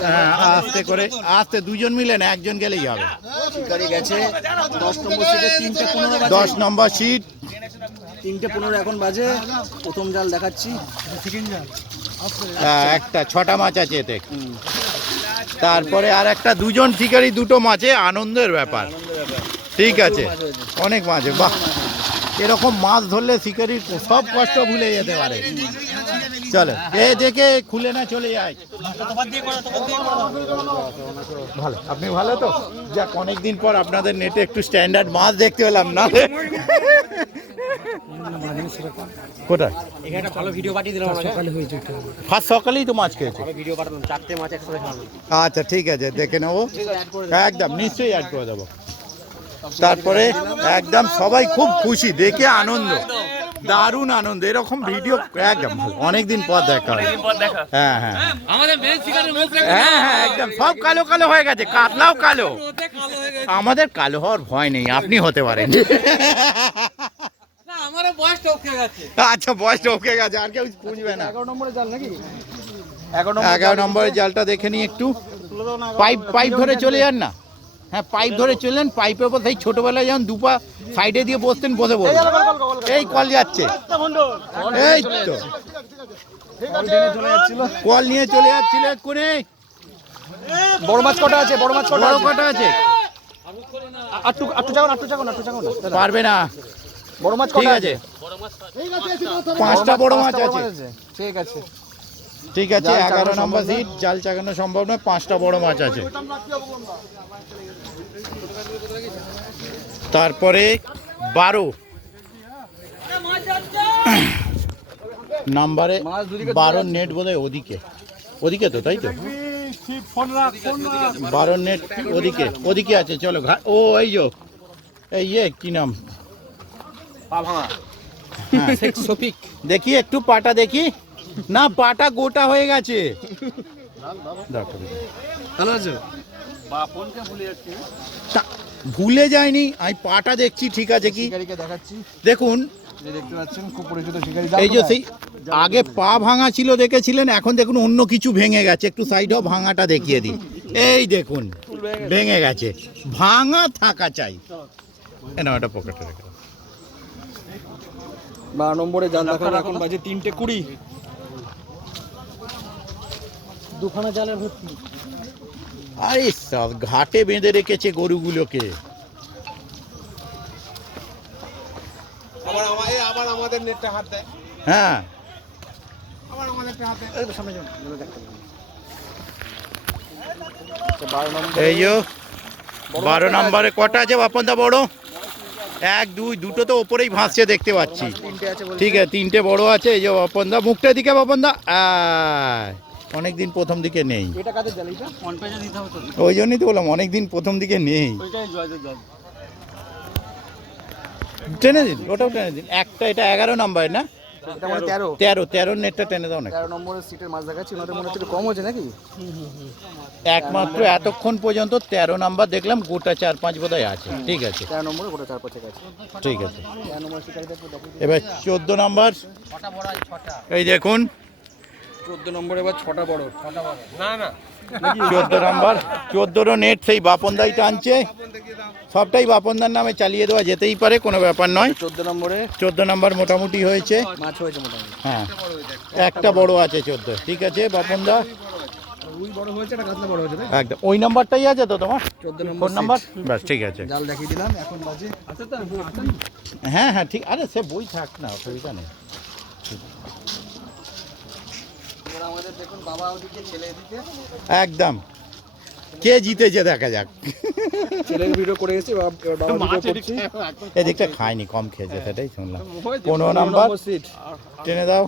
হ্যাঁ আস্তে করে, আস্তে, দুজন মিলে না, একজন গেলেই হবে। শিকারি গেছে 10 নম্বর সিটে 3:15 বাজে। 10 নম্বর সিট 3:15 এখন বাজে। প্রথম জাল দেখাচ্ছি। একটা 6টা মাছ আছে এতে। তারপরে আর একটা, দুজন শিকারি দুটো মাছে, আনন্দের ব্যাপার। ঠিক আছে, অনেক মাছ, বাহ। এরকম মাছ ধরলে শিকারির সব কষ্ট ভুলে যেতে পারে। চলো এ দেখে খুলে না চলে যায়। ভালো, আপনি ভালো তো? যাক, অনেকদিন পর আপনাদের নেটে একটু স্ট্যান্ডার্ড মাছ দেখতে পেলাম না। কোথায়? এখানে ভালো ভিডিও পাঠিয়ে দিলাম আমাকে। ফার্স্ট সকালেই তো মাছ খেয়েছে। ভিডিও পাঠালাম, 4টে মাছ একসাথে খেলাম। আচ্ছা ঠিক আছে, দেখে নেবো, একদম নিশ্চয়ই অ্যাড করে দেবো। তারপরে একদম সবাই খুব খুশি, দেখে আনন্দ, দারুণ আনন্দ। এরকম ভিডিও একদম অনেকদিন পর দেখা হয়। হ্যাঁ হ্যাঁ আমাদের মেন শিকারের মুখ হ্যাঁ হ্যাঁ একদম সব কালো কালো হয়ে গেছে, কাতলাও কালো। আমাদের কালো হওয়ার ভয় নেই, আপনি হতে পারেন। বয়সটা ওকে গেছে। আচ্ছা বয়সটা ওকে গেছে, আর কেউ পুঁজবে না। 11 নম্বরে জাল নাকি? 11 নম্বরের জালটা দেখে নিই একটু। পাইপ ধরে চলে যান না। হ্যাঁ পাইপ ধরে চললেন, পাইপের উপর সেই ছোটবেলায় যেমন দুপা সাইডে দিয়ে বসতেন, বসে বসে এই কল যাচ্ছে, এই তো কল নিয়ে চলে যাচ্ছিল এক্ষুনি। বড় মাছ কটা আছে? বড় মাছ কটা বড় আছে? কটা আছে? আটটু চাও না। পারবে না। বড় মাছ ঠিক কটা আছে, আছে? 5টা বড় মাছ আছে। ঠিক আছে। ঠিক আছে, জাল 11 চাগানো নম্বর সম্ভব না। সিট, জাল চাগানো সম্ভব নয়, 5টা বড় মাছ আছে। তারপরে 12 নাম্বারে 12 নেট বোধহয় ওদিকে তো, তাই তো? 12 নেট ওদিকে আছে। চলো ও এই যে এই কি নাম, হ্যাঁ, দেখি একটু পাটা দেখি না, পাটা গোটা হয়ে গেছে। ভালো আছে? ভুলে যায়নি, আমি পাটা দেখছি ঠিক আছে কি। শিকারিকে দেখাচ্ছি, দেখুন এই দেখতে পাচ্ছেন খুব পরিচিত শিকারি। এই যে সেই আগে পা ভাঙা ছিল দেখেছিলেন, এখন দেখুন অন্য কিছু ভেঙে গেছে। একটু সাইডেও ভাঙাটা দেখিয়ে দিই। এই দেখুন ভেঙে গেছে, ভাঙা থাকা চাই। না ওটা পকেটে রেখে দাও। 12 নম্বরে জাল দেখাবো, এখন বাজে 3:20। দুখানা জালের ভর্তি। আরে সব ঘাটে বেঁধে রেখেছে গরুগুলোকে। আবার আমাদের নেটটা হাত দেয়। হ্যাঁ আবার আমাদেরটা হাত দেয়। সামনে যান, দেখতে পাবেন। 12 নম্বর এই যে 12 নম্বরে কটা আছে বাপনদা? বড় 1 2 দুটো তো ওপরেই ভাসছে দেখতে পাচ্ছি। 3টে আছে বলছে। ঠিক আছে, 3টে বড় আছে। এই যে বাপনদা মুখটা দিকে, বাপনদা অনেকদিন প্রথম দিকে নেই, এটা কাদের জাল? এটা অন পেজে দিতে হবে তো। ওই জন্যই তো বললাম অনেকদিন প্রথম দিকে নেই। ওইটাই জয়দের জাল। টেনে দিন, ওটাও টেনে দিন। একটা এটা 11 নম্বর না? এটা মানে 13। 13 নেটটা টেনে দাও না। 13 নম্বরের সিটের মাছ দেখাচ্ছি, ওনাদের মনে হচ্ছে একটু কম হয়েছে নাকি? একমাত্র এতক্ষণ পর্যন্ত 13 নাম্বার দেখলাম, গোটা 4-5 বোধহয় আছে। ঠিক আছে 13 নম্বরে গোটা 4-5 আছে। ঠিক আছে। 13 নম্বর শিকারিটা একটু দেখুন। এবার 14 নাম্বার, এই দেখুন 14 নম্বরে এবার 6টা বড়। না 14 নাম্বার, 14 নেট সেই বাপনদাই টানছে। সবটাই বাপনদার নামে চালিয়ে দেওয়া যেতেই পারে, কোনো ব্যাপার নয়। 14 নম্বরে 14 নাম্বার মোটামুটি হয়েছে। মাছ হয়েছে মোটামুটি। হ্যাঁ একটা বড় আছে 14। ঠিক আছে বাপনদা, রুই বড় হয়েছে, এটা কাতলা বড় হয়েছে তাই? একদম ওই নাম্বারটাই আছে তো তোমার? 14 নম্বর ফোন নাম্বার, ব্যাস ঠিক আছে। জাল দেখিয়ে দিলাম, এখন বাজে আচ্ছা তো হ্যাঁ হ্যাঁ ঠিক, আরে সে বই থাক না, অসুবিধা নেই। এবার আমাদের দেখুন বাবা ওদিকে, ছেলে এদিকে। একদম কে জিতেছে দেখা যাক। ছেলের ভিডিও করে এসেছি, এবার বাবা ভিডিও করছি। এদিকটা খায়নি, কম খেয়েছে সেটাই শুনলাম। 15 নাম্বার সিট। টেনে দাও।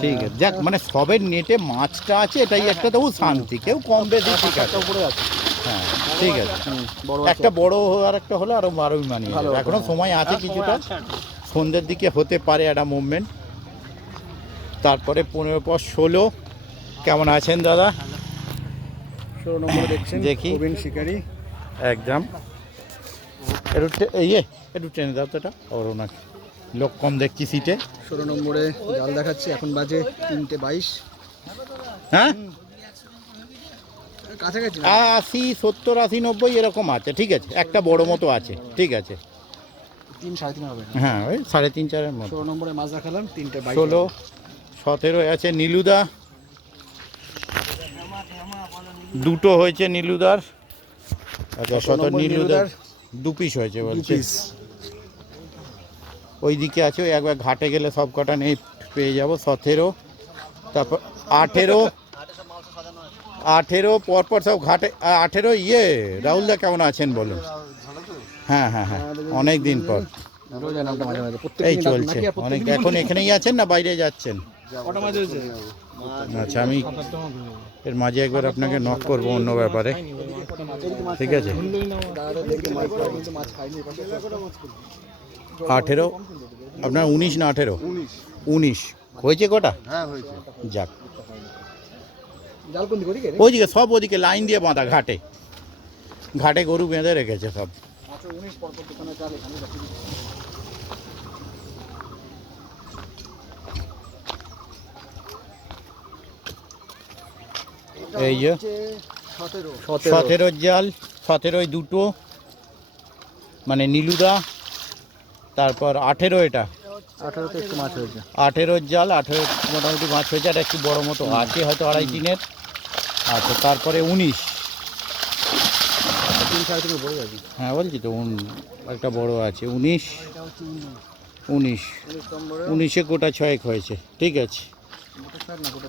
ঠিক আছে, যাক মানে সবের নেটে মাছটা আছে, এটাই একটা তবু শান্তি। কেউ কম বেশি ঠিক আছে, উপরে আছে। হ্যাঁ ঠিক আছে। বড় আছে। একটা বড় আর একটা হলো আরো আরোই মানিয়ে ভালো যাবে। হবে, এখনো সময় আছে কিছুটা, সন্ধ্যের দিকে হতে পারে একটা মুভমেন্ট। তারপরে 15 পর 16 কেমন আছেন দাদা? 16 নম্বরে দেখছেন দেখি। প্রবীণ শিকারি। একদম একটু টেনে দাও তো, এটা ওর ওনার লোক কম দেখছি সিটে। 16 নম্বরে জাল দেখাচ্ছি, এখন বাজে 3:22। হ্যাঁ কাছাকাছি 80 70 80 90 এরকম আছে। ঠিক আছে, একটা বড় মতো আছে। ঠিক আছে 3 3.5 হবে। হ্যাঁ ওই 3.5 4-এর মতো। 16 নম্বরে মাছ দেখালাম, 3:22। 16 17 আছে নীলুদা, দুটো হয়েছে নীলুদার। আচ্ছা 17 নীলুদার 2 পিস হয়েছে বলছে। ওই দিকে আছে, ওই একবার ঘাটে গেলে সব কটা নেই পেয়ে যাব। 17 তারপর 18 পরপর সব ঘাটে। 18 রাহুলদা কেমন আছেন বলুন? হ্যাঁ হ্যাঁ হ্যাঁ অনেক দিন পর রোজ নামটা মাঝে মাঝে এই চলছে অনেক। এখন এখানেই আছেন না বাইরে যাচ্ছেন? কটা মাছ হয়েছে? আচ্ছা আমি এর মাঝে একবার আপনাকে নক করব অন্য ব্যাপারে। ঠিক আছে দাদা দেখে মাছ পাওয়া, কিন্তু মাছ খাইনি। 18 আপনার 19 না 18? 19 হয়েছে কটা? হ্যাঁ হয়েছে। যাক জাল কোন দিকে? ওদিকে? ওইদিকে সব, ওদিকে লাইন দিয়ে বাঁধা ঘাটে। ঘাটে গরু বেঁধে রেখেছে সব। মাত্র 19 পরপর দোকানে জাল এখানে রাখি দিচ্ছি। এই যে 17 17 জাল, 17 দুটো মানে নীলুদা, তারপর 18 এটা 18 তে একটু মাছ হয়েছে। 18 জাল, 18 মোটামুটি মাছ হয়েছে, আর একটু বড় মতো আছে হয়তো 2.5 দিনের। আচ্ছা, তারপরে 19, 3 3.5 বড় আছে। হ্যাঁ বলছি তো একটা বড় আছে 19, এটা হচ্ছে 19 19 নম্বরে 19-এ গোটা 6 হয়েছে। ঠিক আছে, গোটা স্যার না গোটা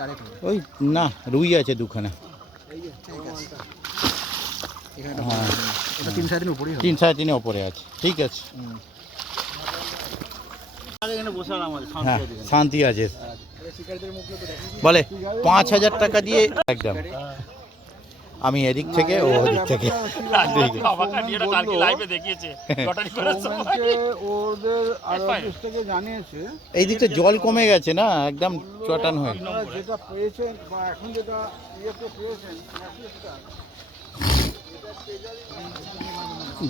4 হবে। ওই না রুই আছে দুখানা। এই যে ঠিক আছে, এখানে হ্যাঁ, এটা 3 3.5 উপরেই হবে। 3 3.5 ওপরে আছে। ঠিক আছে, হ্যাঁ শান্তি আছে। শিকারীদের মুখে তো দেখি বলে 5,000 টাকা দিয়ে একদম। আমি এদিক থেকে ও ওদিক থেকে। আমাকে নিয়ে কালকে লাইভে দেখিয়েছে লটারি করার সময় ওদের আর অফিস থেকে জানিয়েছে এই দিকটা জল কমে গেছে না, একদম চটান হয়ে। আপনারা যেটা পেয়েছেন বা এখন যেটা ইয়েতে পেয়েছেন মেসেজটা,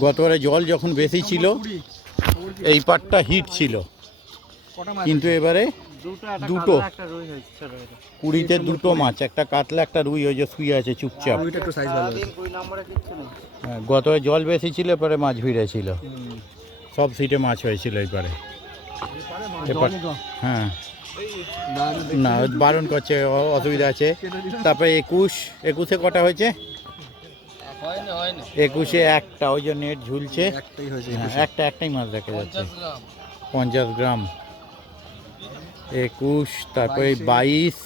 গতবারে জল যখন বেশি ছিল এই পাটটা হিট ছিল, কটা মাছ কিন্তু এবারে দুটো একটা রুই হয়েছে ছোট ছোট। 20-তে দুটো মাছ, একটা কাতলা একটা রুই, ওই যে শুয়ে আছে চুপচাপ। রুইটা একটু সাইজ ভালো আছে। হ্যাঁ, গতবারে জল বেশি ছিল, এবারে মাছ ভিড়ে ছিল, সব সিটে মাছ হয়েছিল এইবারে। এবার হ্যাঁ না বারণ করছে, অসুবিধা আছে। তারপরে 21-এ কটা হয়েছে? হয়নি 21-এ একটা, ওই যে নেট ঝুলছে। একটাই হয়েছে। হ্যাঁ, একটাই মাছ দেখা যাচ্ছে, 50 গ্রাম। 21, তারপরে 22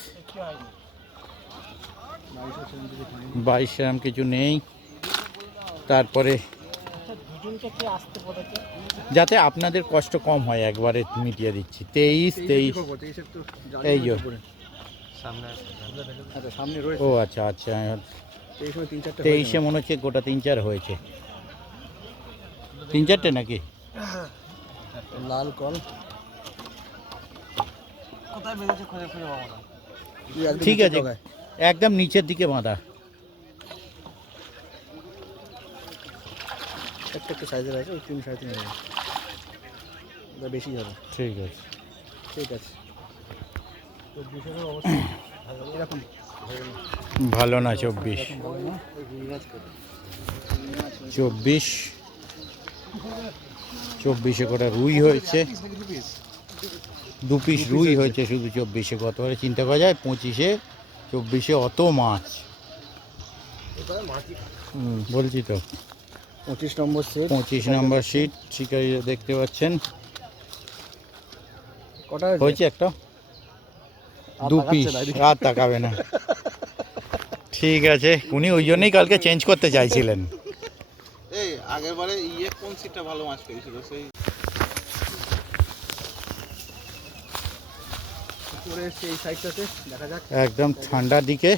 এরম কিছু নেই। তারপরে যাতে আপনাদের কষ্ট কম হয় একবারে মিটিয়ে দিচ্ছি। 23 এই যে আচ্ছা সামনে রয়েছে। ও আচ্ছা আচ্ছা, 23 23-এ মনে হচ্ছে গোটা 3-4 হয়েছে, 3-4টে নাকি? লাল কল কোথায় বেঁধেছে খুঁজে খুঁজে পাবো না। ঠিক আছে, একদম নিচের দিকে বাঁধা। একটু সাইজের আছে, ওই 3 3.5 হবে, এটা বেশি হবে। ঠিক আছে, ঠিক আছে। তো বিশেষের অবস্থা এরকম ভালো না। 24 24-এ করে রুই হয়েছে, 2 পিস রুই হয়েছে শুধু 24-এ। গতবারে চিন্তা করা যায় 25-এ 24-এ অত মাছ। বলছি তো 25 নম্বর সেট। 25 নম্বর সিট শিকারীরা দেখতে পাচ্ছেন। কটা হয়েছে একটা, 2 পিস। আর তাকাবে না। ঠিক আছে, উনি ওই জন্যই কালকে চেঞ্জ করতে চাইছিলেন। এই আগের বারে কোন সিটটা ভালো মাছ পেয়েছিল সেই করে সেই সাইডটাতে দেখা যাক। একদম ঠান্ডার দিকে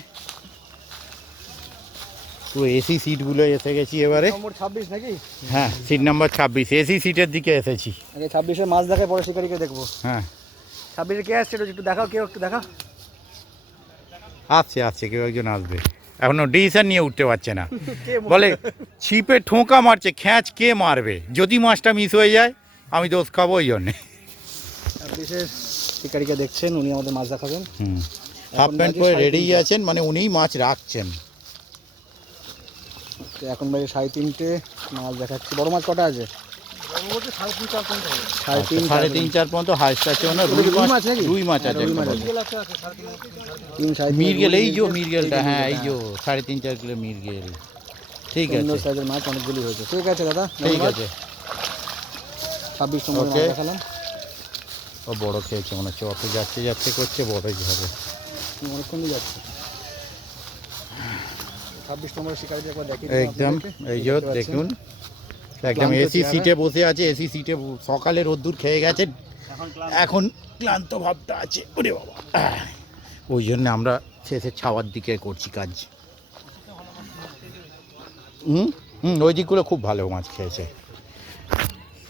পুরো এসি সিটগুলো এসে গেছি এবারে। নম্বর 26 নাকি? হ্যাঁ, সিট নাম্বার 26 এসি সিটের দিকে এসেছি। আগে 26 এর মাছ দেখায়, পরে শিকারীকে দেখবো। হ্যাঁ, 26 এ কে আসছে একটু দেখাও, কেউ একটু দেখাও। আসছে কেউ একজন আসবে, এখনো ডিসিশন নিয়ে উঠতে পারছে না। বলে ছিপে ঠোঁকা মারছে, খ্যাঁচ কে মারবে, যদি মাছটা মিস হয়ে যায় আমি দোষ খাবো ওই জন্যে। 26 এর শিকারীকে দেখছেন, উনি আমাদের মাছ দেখাবেন। হাফ প্যান্ট পরে রেডি আছেন, মানে উনিই মাছ রাখছেন। তো এখন বাজে 3:30, মাছ দেখাচ্ছি। বড় মাছ কটা আছে? 3.5 3.5 পর্যন্ত হাইস্ট আছে। রুই মাছ আছে, মিরগেল, এই যে মিরগেলটা, হ্যাঁ এই যে 3.5-4 কিলো মিরগেল। ঠিক আছে, সাইজের মাছ অনেকগুলি হয়েছে। ঠিক আছে দাদা, ঠিক আছে। 26 নম্বর মাছ Okay. দেখালাম। ও বড় খেয়েছে মনে হচ্ছে, অত যাচ্ছে করছে, বড়ই হবে। অনেকক্ষণ দিয়ে যাচ্ছে। 26 নম্বর শিকারীকে একবার দেখিয়ে একদম এই যে দেখুন, একদম এসি সিটে বসে আছে। এসি সিটে সকালে রোদ্দুর খেয়ে গেছে, এখন ক্লান্ত ভাবটা আছে। ওরে বাবা, ওই জন্য আমরা শেষে ছাওয়ার দিকে করছি কাজ। ওই দিকগুলো খুব ভালো মাছ খেয়েছে।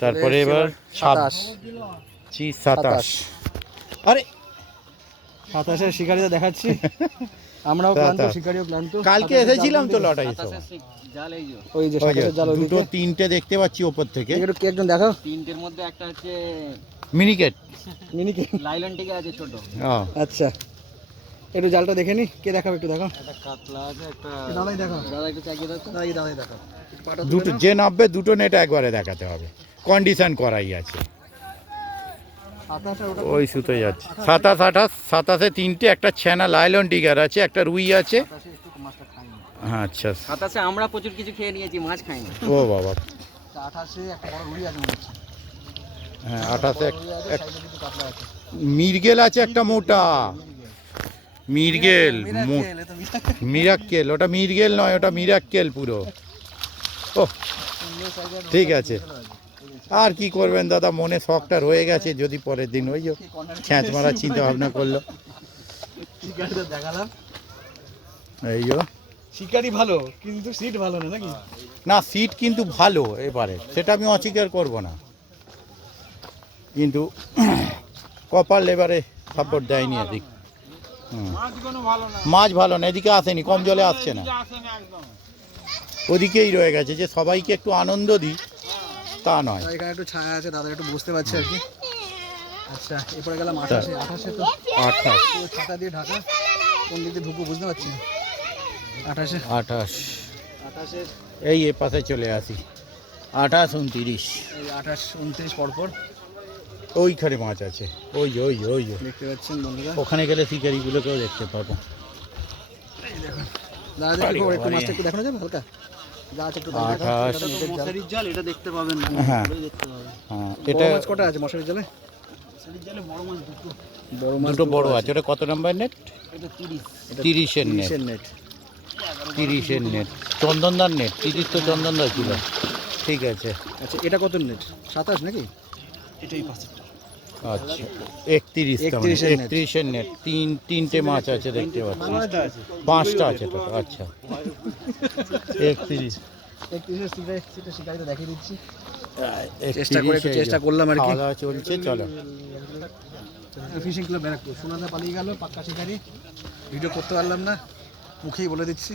তারপরে এবার 27। আরে 27 এর শিকারীতে দেখাচ্ছি। আমরাও তা, ক্লান্ত, তা। শিকারিও ক্লান্ত। কালকে সাতাশে এসেছিলাম তো জাল লটাই সাতাশের জাল এই যে ওই যে ওই যে সাতাশের জাল দুটো ওইদিকে। তিনটে দেখতে পাচ্ছি ওপর থেকে একটু কে একজন দেখাও তিনটের মধ্যে একটা হচ্ছে মিনিকেট। মিনিকে। লাইলন টিকে আছে ছোট। ও আচ্ছা একটু জালটা দেখে নি, কে দেখাও একটু দেখাও। একটা কাতলা আছে একটা দাদাই দেখাও, দাদা একটু চাকিয়ে দাও তো। দাদাই দেখাও। একটু পাটা তুলে দুটো নাও। যে নামবে দুটো নেট একবারে দেখাতে হবে, কন্ডিশন করাই আছে। সাতাশে ওটা ওই সুতো যাচ্ছে 27 28, 27-এ তিনটে, একটা ছ্যানা লাইলন টিগার আছে, একটা রুই আছে। সাতাশে একটু মাছটা খাইনি। আচ্ছা, সাতাশে আমরা প্রচুর কিছু খেয়ে নিয়েছি, মাছ খাইনি। ও বাবা। আঠাশে একটা বড় রুই আছে মনে হচ্ছে। হ্যাঁ 28-এ রুই আছে, সাইডে কিছু কাতলা আছে। মিরগেল আছে একটা মোটা, মিরগেল মিরাক্কেল, এ তো মিরাক্কেল। মিরাক্কেল, ওটা মিরগেল নয়, ওটা মিরাক্কেল পুরো। ও ঠিক আছে, আর কি করবেন দাদা, মনে শখটা রয়ে গেছে, যদি পরের দিন ওই যে ছ্যাঁচ মারার চিন্তা ভাবনা করলো। শিকারিটা দেখালাম, এই যে শিকারি ভালো কিন্তু সিট ভালো না নাকি? না, সিট কিন্তু ভালো এবারে, সেটা আমি অস্বীকার করব না, কিন্তু কপাল এবারে সাপোর্ট দেয়নি এদিক। মাছ ভালো না, এদিকে আসেনি, কম জলে আসছে না, ওদিকেই রয়ে গেছে। যে সবাইকে একটু আনন্দ দিই তা নয়। এখানে একটু ছায়া আছে, দাদা একটু বুঝতে পারছে আর কি। আচ্ছা এরপরে গেলাম আঠাশে। আঠাশে তো 28 পুরো ছাতা দিয়ে ঢাকা, কোন দিক দিয়ে ঢুকবো বুঝতে পারছি না। আঠাশে 28 আঠাশের এই এ পাশে চলে আসি, 28 29 এই 28 29 পরপর ওইখানে মাছ আছে, ওই যে ওই যে ওই যে দেখতে পাচ্ছেন বন্ধুরা। ওখানে গেলে শিকারিগুলোকেও দেখতে পাবো। দাদা একটু একটু মাছটা একটু দেখানো যাবে হালকা, যা আছে একটু দেখানো যাবে। 28 এটা তো মশারির জাল, এটা দেখতে পাবেন না, হ্যাঁ দেখতে পাবেন। হ্যাঁ, এটা এটা মাছ কটা আছে মশারির জালে? বড় মাছ দুটো বড় আছে। ওটা কত নাম্বার নেট? এটা 30-এর নেট, 30 এর নেট। 30-এর নেট, চন্দনদার নেট, 30 তো চন্দনদার ছিল। ঠিক আছে, আচ্ছা এটা কত নেট? 27 নাকি? আচ্ছা 31 31 এর net। 31-এর নেট, তিনটে মাছ আছে দেখতে পাচ্ছি, 5টা আছে তো। আচ্ছা 31 31 সিটে শিকারিটা দেখিয়ে দিচ্ছি। 31, চেষ্টা করে একটু এই যে। চেষ্টা করলাম আর কি। খাওয়া দাওয়া চলছে, চলো। ফিশিং ক্লাব ব্যারাকপুর, সোনাদা পালিয়ে গেল, পাক্কা শিকারি। ভিডিও করতে পারলাম না, মুখেই বলে দিচ্ছি।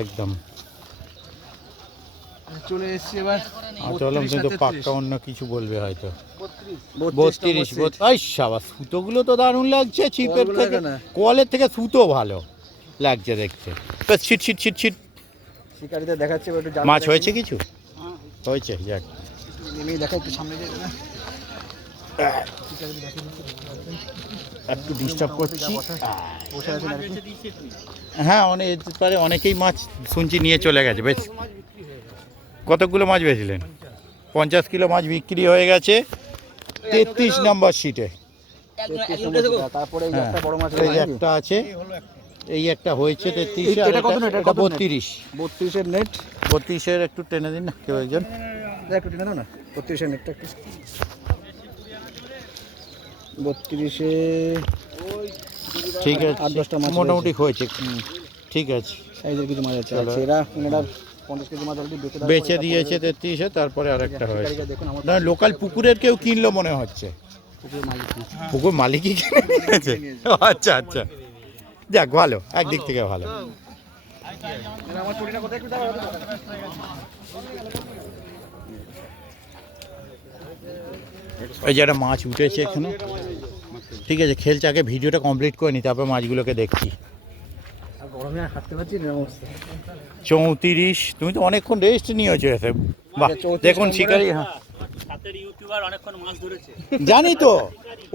একদম চলে এসেছি এবার চললাম, 32 কিন্তু আর 33 পাক্কা অন্য কিছু বলবে হয়তো। 32 32 এই সাবাস, সুতোগুলো তো দারুণ লাগছে, চিপের কলগুলো থেকে দেখো না। কলের থেকে সুতো ভালো লাগছে দেখতে। বেশ ছিট ছিট ছিট ছিট। শিকারিতে দেখাচ্ছে এবার একটু জাল মাছ হয়েছে কিছু? হয়েছে, যাক। নেমেই দেখা একটু সামনে দিয়ে দেবে। শিকারিতে দেখিয়ে দিচ্ছি, দেখতে পাচ্ছেন। একটু ডিস্টার্ব করছি। বসে আছেন আর কি। হ্যাঁ, অনেকেই মাছ শুনছি নিয়ে চলে গেছে। বেশ কতগুলো মাছ বেছিলেন? 50 কিলো মাছ বিক্রি হয়ে গেছে 33 নম্বর সিটে। 33 নম্বর জায়গা, তারপরে এই হ্যাঁ, একটা বড় মাছ এই আছে একটা আছে, এই একটা হয়েছে 33, এটা কত নেট? এটা কত নেট? 32। 32 এর নেট। 32-এর একটু টেনে দিন না কেউ একজন। একটু টেনে দাও না, 32 এর নেটটা একটু। 32 এ ঠিক 8-10টা আছে, মাছ মোটামুটি হয়েছে। ঠিক আছে, সাইজের কিছু মাছ আছে। চলো। আচ্ছা এনারা 50 কেজি মাছ অলরেডি বেচে বেচে দিয়েছে 33-এ, তারপরে আরেকটা হয়েছে। শিকারিটা দেখুন আমার না, লোকাল পুকুরের কেউ কিনলো মনে হচ্ছে। পুকুরের মালিক। পুকুর মালিকই কিনে নিয়েছে? আচ্ছা আচ্ছা, যাক ভালো, একদিক থেকে ভালো। আমার চুরিটা কোথায় একটু দাও। ওই যে একটা মাছ উঠেছে এখানে। ঠিক আছে, খেলছে, আগে ভিডিওটা কমপ্লিট করে নি, তারপর মাছগুলোকে দেখছি। আর গরমে আর হাঁটতে পারছি না অবস্থা। 34, তুমি তো অনেকক্ষণ রেস্ট নিয়েছো এসে। বাহ, 34 দেখুন নম্বরে। শিকারি। হ্যাঁ হাতের ইউটিউবার অনেকক্ষণ মাছ ধরেছে। জানি তো,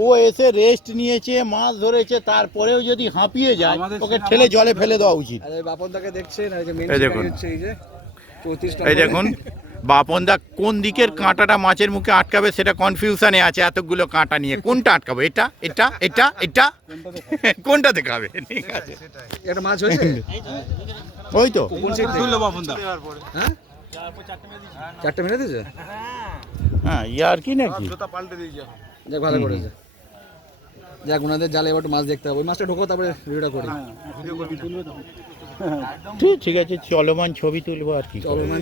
ও এসে রেস্ট নিয়েছে, মাছ ধরেছে, তারপরেও যদি হাঁপিয়ে যায় ওকে ঠেলে জলে ফেলে দেওয়া উচিত। আর এই বাপনদাকে দেখছেন, আর এই যে মেন এই শিকারি দেখুন। হচ্ছে এই যে 34 এই নম্বরে। দেখুন, বাপনদা কোন দিকের কাঁটাটা মাছের মুখে আটকাবে সেটা কনফিউশনে আছে, এতগুলো কাঁটা নিয়ে কোনটা আটকাবে, এটা এটা এটা এটা কোনটা দেখাবে। ঠিক আছে, একটা মাছ হয়েছে। ওই তো কোন সাইড থেকে? হ্যাঁ 4টে মেরে দিয়েছে। হ্যাঁ, ইয়ার কি নাকি। যাক ভালো করেছে। যাক ওনাদের জালে এবার একটু মাছ দেখতে হবে। ওই মাছটা ঢোকো, তারপরে ভিডিওটা করি। ঠিক আছে, চলমান ছবি তুলবো আর কি। চলো মান।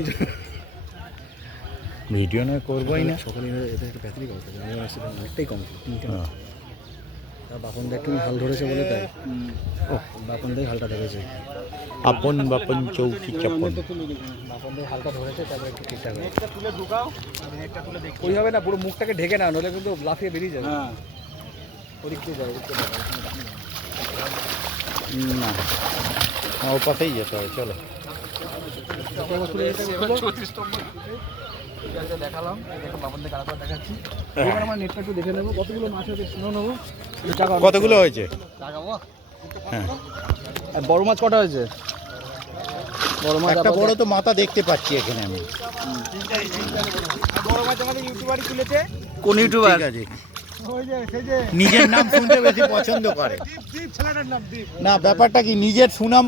ভিডিও নয় করবোই না। সকালে এটা একটা ব্যাটারি কম থাকে, আমার আসলে অনেকটাই কম ছিল। 3টে মাছ। বাপন দা একটু হাল ধরেছে বলে তাই ও বাপন দাই হালটা ধরেছে আপন বাপন চৌকি চাপন। বাপন দাই হালটা ধরেছে তারপরে একটু ঠিকঠাক ওই হবে না, পুরো মুখটাকে ঢেকে না, নইলে কিন্তু লাফিয়ে বেরিয়ে যাবে। হ্যাঁ ওদিকে যাবে না ও পাশেই যেতে হবে, চলো। দেখালাম, দেখো বাপন দাই কারা দেখাচ্ছি। এবার আমার নেটটা একটু দেখে নেবো কতগুলো মাছ হয়েছে, শুনে নেবো কতগুলো হয়েছে? হ্যাঁ আর বড় মাছ কটা হয়েছে? বড় মাছ একটা বড় তো মাথা দেখতে পাচ্ছি এখানে আমি। বড় মাছ আমাদের ইউটিউবারই তুলেছে। কোন ইউটিউবার? ঠিক আছে, ওই যে সেই যে নিজের নাম শুনতে বেশি পছন্দ করে দীপ ছেলেটার নাম দীপ। না, ব্যাপারটা কি নিজের সুনাম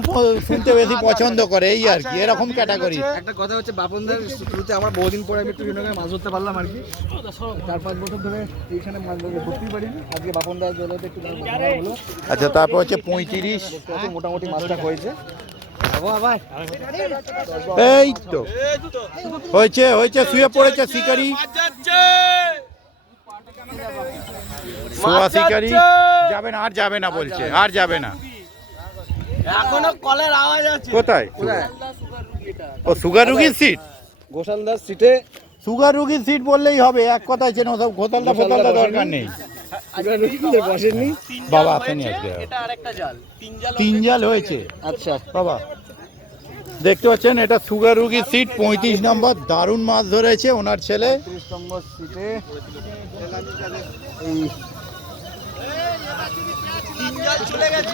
শুনতে বেশি পছন্দ করে, এই আর কি, এরকম ক্যাটাগরি। একটা কথা হচ্ছে বাপনদার শুরুতে আমার বহুদিন পরে আমি একটু শ্রীনগরে মাছ ধরতে পারলাম আর কি। 4-5 বছর ধরে এইখানে মাছ ধরতেই পারিনি, আজকে বাপনদার জলেতে একটু হলো। আচ্ছা, তারপর হচ্ছে 35 মোটামুটি মাছটা হয়েছে। এই তো হয়েছে হয়েছে, শুয়ে পড়েছে শিকারি, শোয়া শিকারি। যাবে না, আর যাবে না বলছে, আর যাবে না। এখনো কলের আওয়াজ আছে। কোথায়? ও সুগার রুগীর সিট, গোসালদার সিটে সুগার রুগীর সিট বললেই হবে, এক কথায় চেন, সব ঘোতালটা ফোতালটা দরকার নেই। বসেননি বাবা আসেনি আজকে, এটা আরেকটা জাল, 3 জাল হয়েছে। আচ্ছা বাবা দেখতে পাচ্ছেন, এটা সুগার রুগীর সিট, 35 নম্বর, দারুণ মাছ ধরেছে ওনার ছেলে। 30 নম্বর সিটে এই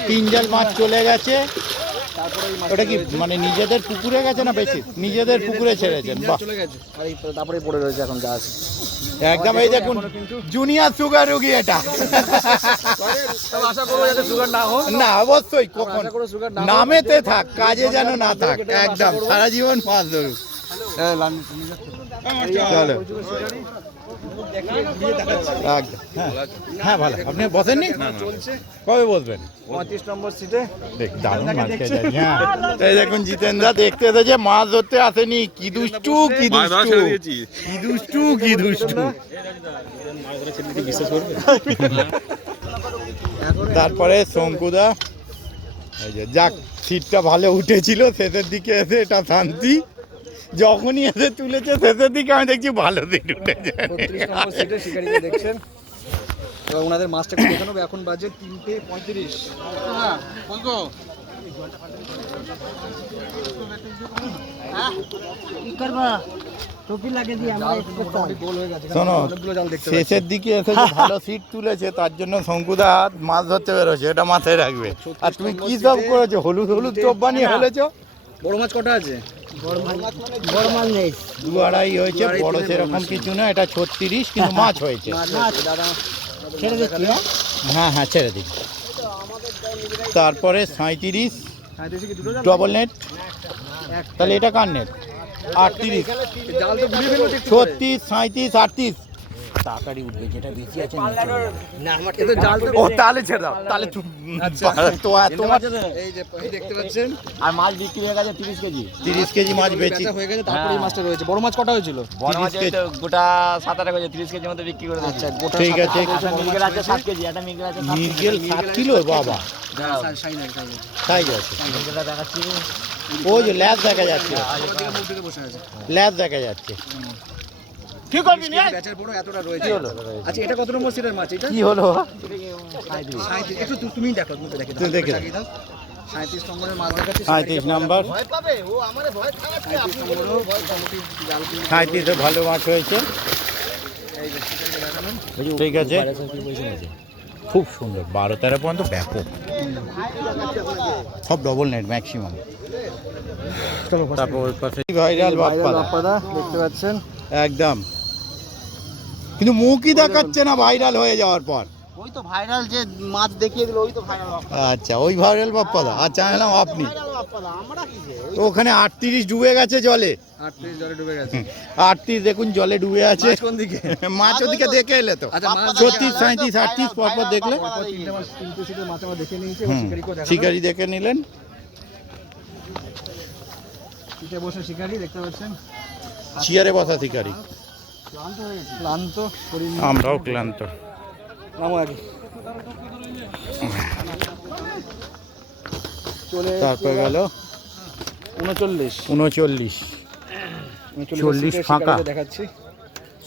3 জাল মাছ চলে গেছে। ওটা কি মানে নিজেদের পুকুরে গেছে না বেশি? নিজেদের পুকুরে ছেড়েছেন, বাহ, চলে গেছে। আর এই তারপরে পড়ে রয়েছে এখন গাছ। একদম। এই দেখুন জুনিয়র সুগার রুগী এটা। তবে আশা করবো যাতে সুগার না হোক। না অবশ্যই, কখন আশা করবো সুগার না হোক। নামেতে থাক, কাজে যেন না থাক, একদম সারা জীবন মাছ ধরুক। চলো একদম। হ্যাঁ ভালো, আপনি বসেননি? কবে বসবেন? 35 নম্বর সিটে দেখ দারুণ মাছ খেয়ে যাচ্ছে। হ্যাঁ এই দেখুন জিতেনদা দেখতে এসেছে, মাছ ধরতে আসেনি। কি দুষ্টু কি দুষ্টু কি দুষ্টু কি দুষ্টু। তারপরে শঙ্কুদা, এই যে যাক, সিটটা ভালো উঠেছিল, শেষের দিকে এসে এটা শান্তি। যখনই এসে তুলেছে শেষের দিকে আমি দেখছি ভালো সিট উঠেছে। 32 নম্বর সিটে শিকারিকে দেখছেন। এবার ওনাদের মাছটা একটু দেখে নেবো। এখন বাজে 3:35। হ্যাঁ বলবো গোল হয়ে গেছে। শোনো, অনেকগুলো জাল দেখতে শেষের দিকে এসে যে ভালো সিট তুলেছে তার জন্য শঙ্কুদা মাছ ধরতে বেরোছে, এটা মাথায় রাখবে। আর তুমি কি সব করেছো, হলুদ হলুদ চোপ বানিয়ে ফেলেছো। বড় মাছ কটা আছে? বড় মাছ নেই, 2-2.5 হয়েছে, বড় সেরকম কিছু না। এটা 36, কিন্তু মাছ হয়েছে। দাদা ছেড়ে দিচ্ছি। হ্যাঁ হ্যাঁ ছেড়ে দিই। তারপরে 37 কি দুটো জাল? ডবল নেট, তাহলে এটা কার নেট? 38 জাল তো ঘুরিয়ে ফেলবো। 36 37 38 তাড়াতাড়ি উঠবে, যেটা বেশি আছে এতো জাল তো ও তাহলে ছেড়ে দাও, তাহলে তোমার। এই যে এই দেখতে পাচ্ছেন। আর মাছ বিক্রি হয়ে গেছে 30 কেজি। 30 কেজি মাছ বেচি। বেচা হয়ে গেছে, তারপরে এই মাছটা রয়েছে। বড় মাছ কটা হয়েছিল? বড় মাছ 30 কেজি। তো গোটা 7-8 কেজি, 30 কেজির মতো বিক্রি করে দিয়েছি। আচ্ছা গোটা ঠিক আছে। একটা মিরগেল আছে 7 কেজি, একটা মিরগেল আছে 7 কেজি। মিরগেল 7 কিলো, বাবা তাই আছে। মিরগেলটা দেখাচ্ছি। ওই যে ল্যাজ দেখা যাচ্ছে, মুখ থেকে বসে আছে। ল্যাজ দেখা যাচ্ছে। ঠিক করবি না? বেচার বড় এতটা রয়েছে। আচ্ছা এটা কত নম্বর সিটের মাছ এটা? কি হলো? 37 একটু তুমি দেখো, তুমি দেখে তুমি দেখে দাও। 37 নম্বরের মাছ দেখাচ্ছি। 37 নাম্বার, ভয় পাবে ও আমারে ভয় খাওয়াচ্ছে। 37 নম্বরও মোটামুটি জাল কিনে 37 ভালো মাছ হয়েছে। এই যে সেটাকে দেখালাম। ঠিক আছে, খুব সুন্দর, 12-13 পর্যন্ত ব্যাপক, সব ডবল নেট ম্যাক্সিমাম। তারপর ওই পাশে ভাইরাল বাপ্পাদা, বাপ্পাদা দেখতে পাচ্ছেন। একদম, কিন্তু মুখই দেখাচ্ছে না ভাইরাল হয়ে যাওয়ার পর। ওই তো ভাইরাল যে মাছ দেখিয়ে দিল, ওই তো ভাইরাল। আচ্ছা ওই ভাইরাল বাপ্পাদা, আচ্ছা এলাম আপনি। আমরা কি যে ওখানে 38 ডুবে গেছে জলে, 38 জলে ডুবে গেছে। 38 দেখুন জলে ডুবে আছে। মাছ কোন দিকে? মাছ ওদিকে দেখে এলে তো। আচ্ছা মাছ 36 37 38 পরপর দেখলে। পরপর তিনটে সিটের মাছ আমরা দেখে নিয়েছি। হুম, শিকারিকেও দেখালাম। শিকারি দেখে নিলেন। সিটে বসে শিকারি দেখতে পাচ্ছেন। চেয়ারে বসা শিকারি। ক্লান্ত শরীর নিয়ে। আমরাও ক্লান্ত। নামো আগে। চলে তারপর গেল 39 39। 40 ফাঁকা। দেখাচ্ছি।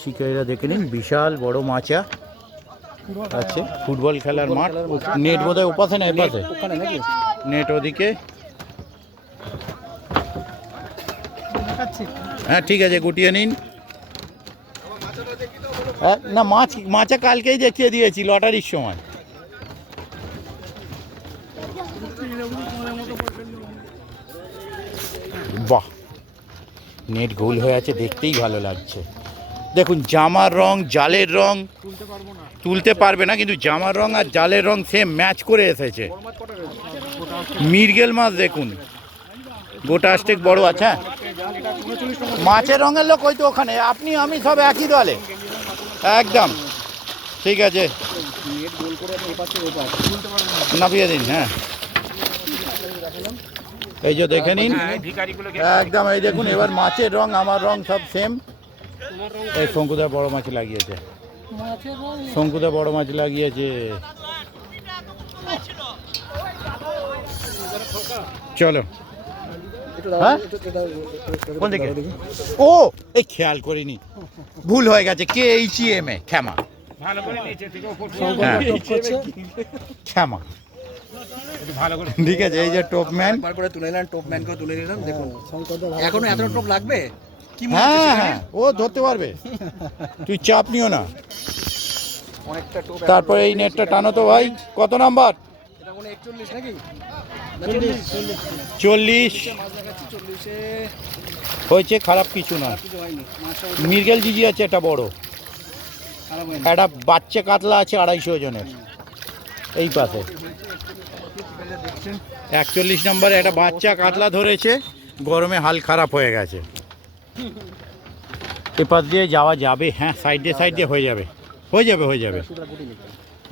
শিকারীরা দেখে নিন, বিশাল বড় মাচা আছে, ফুটবল খেলার মাঠ। নেট বোধহয় ওপাশে না এপাশে, ওখানে নাকি? নেট ওদিকে। হ্যাঁ ঠিক আছে, গুটিয়ে নিন। না মাচা কালকেই দেখিয়ে দিয়েছি লটারির সময়। বাহ, নেট গোল হয়ে আছে, দেখতেই ভালো লাগছে। দেখুন জামার রং, জালের রং তুলতে পারবে না, কিন্তু জামার রং আর জালের রং সেম ম্যাচ করে এসেছে। মৃগেল মাছ দেখুন, গোটা স্টেক বড় আছে। মাছের রঙের লোক হয়তো ওখানে, আপনি আমি সব একই দলে একদম। ঠিক আছে, নামিয়ে দিন। হ্যাঁ এই যে দেখে নিন একদম, এই দেখুন এবার মাছের রং আমার রং সব সেম। এই শঙ্কুদা বড় মাছ লাগিয়েছে, শঙ্কুদা বড় মাছ লাগিয়েছে। চলো, হ্যাঁ কোন দিকে? ও এই খেয়াল করিনি, ভুল হয়ে গেছে। KHEM এ ক্ষমা, হ্যাঁ ক্ষমা। ঠিক আছে, এই যে টপম্যান তারপরে তুলে নিলাম, টপম্যানকে তুলে নিলাম। দেখুন এখনো এত টপ লাগবে কি মনে হ্যাঁ হচ্ছে? হ্যাঁ ও ধরতে পারবে, তুই চাপ নিও না। অনেকটা টপ। তারপরে এই নেটটা টানো তো ভাই। কত নাম্বার? এটা মনে 41 নাকি? 40 মাছ দেখাচ্ছি 40 এ হয়েছে, খারাপ কিছু না। কিছু হয়নি। মাছটা মৃগেল জিজি আছে একটা বড়, খারাপ হয়নি। একটা বাচ্চা কাতলা আছে 250 ওজনের এই পাশে। 41 নম্বরে একটা বাচ্চা কাতলা ধরেছে, গরমে হাল খারাপ হয়ে গেছে। এপাশ দিয়ে যাওয়া যাবে? হ্যাঁ সাইড দিয়ে হয়ে যাবে, হয়ে যাবে, হয়ে যাবে।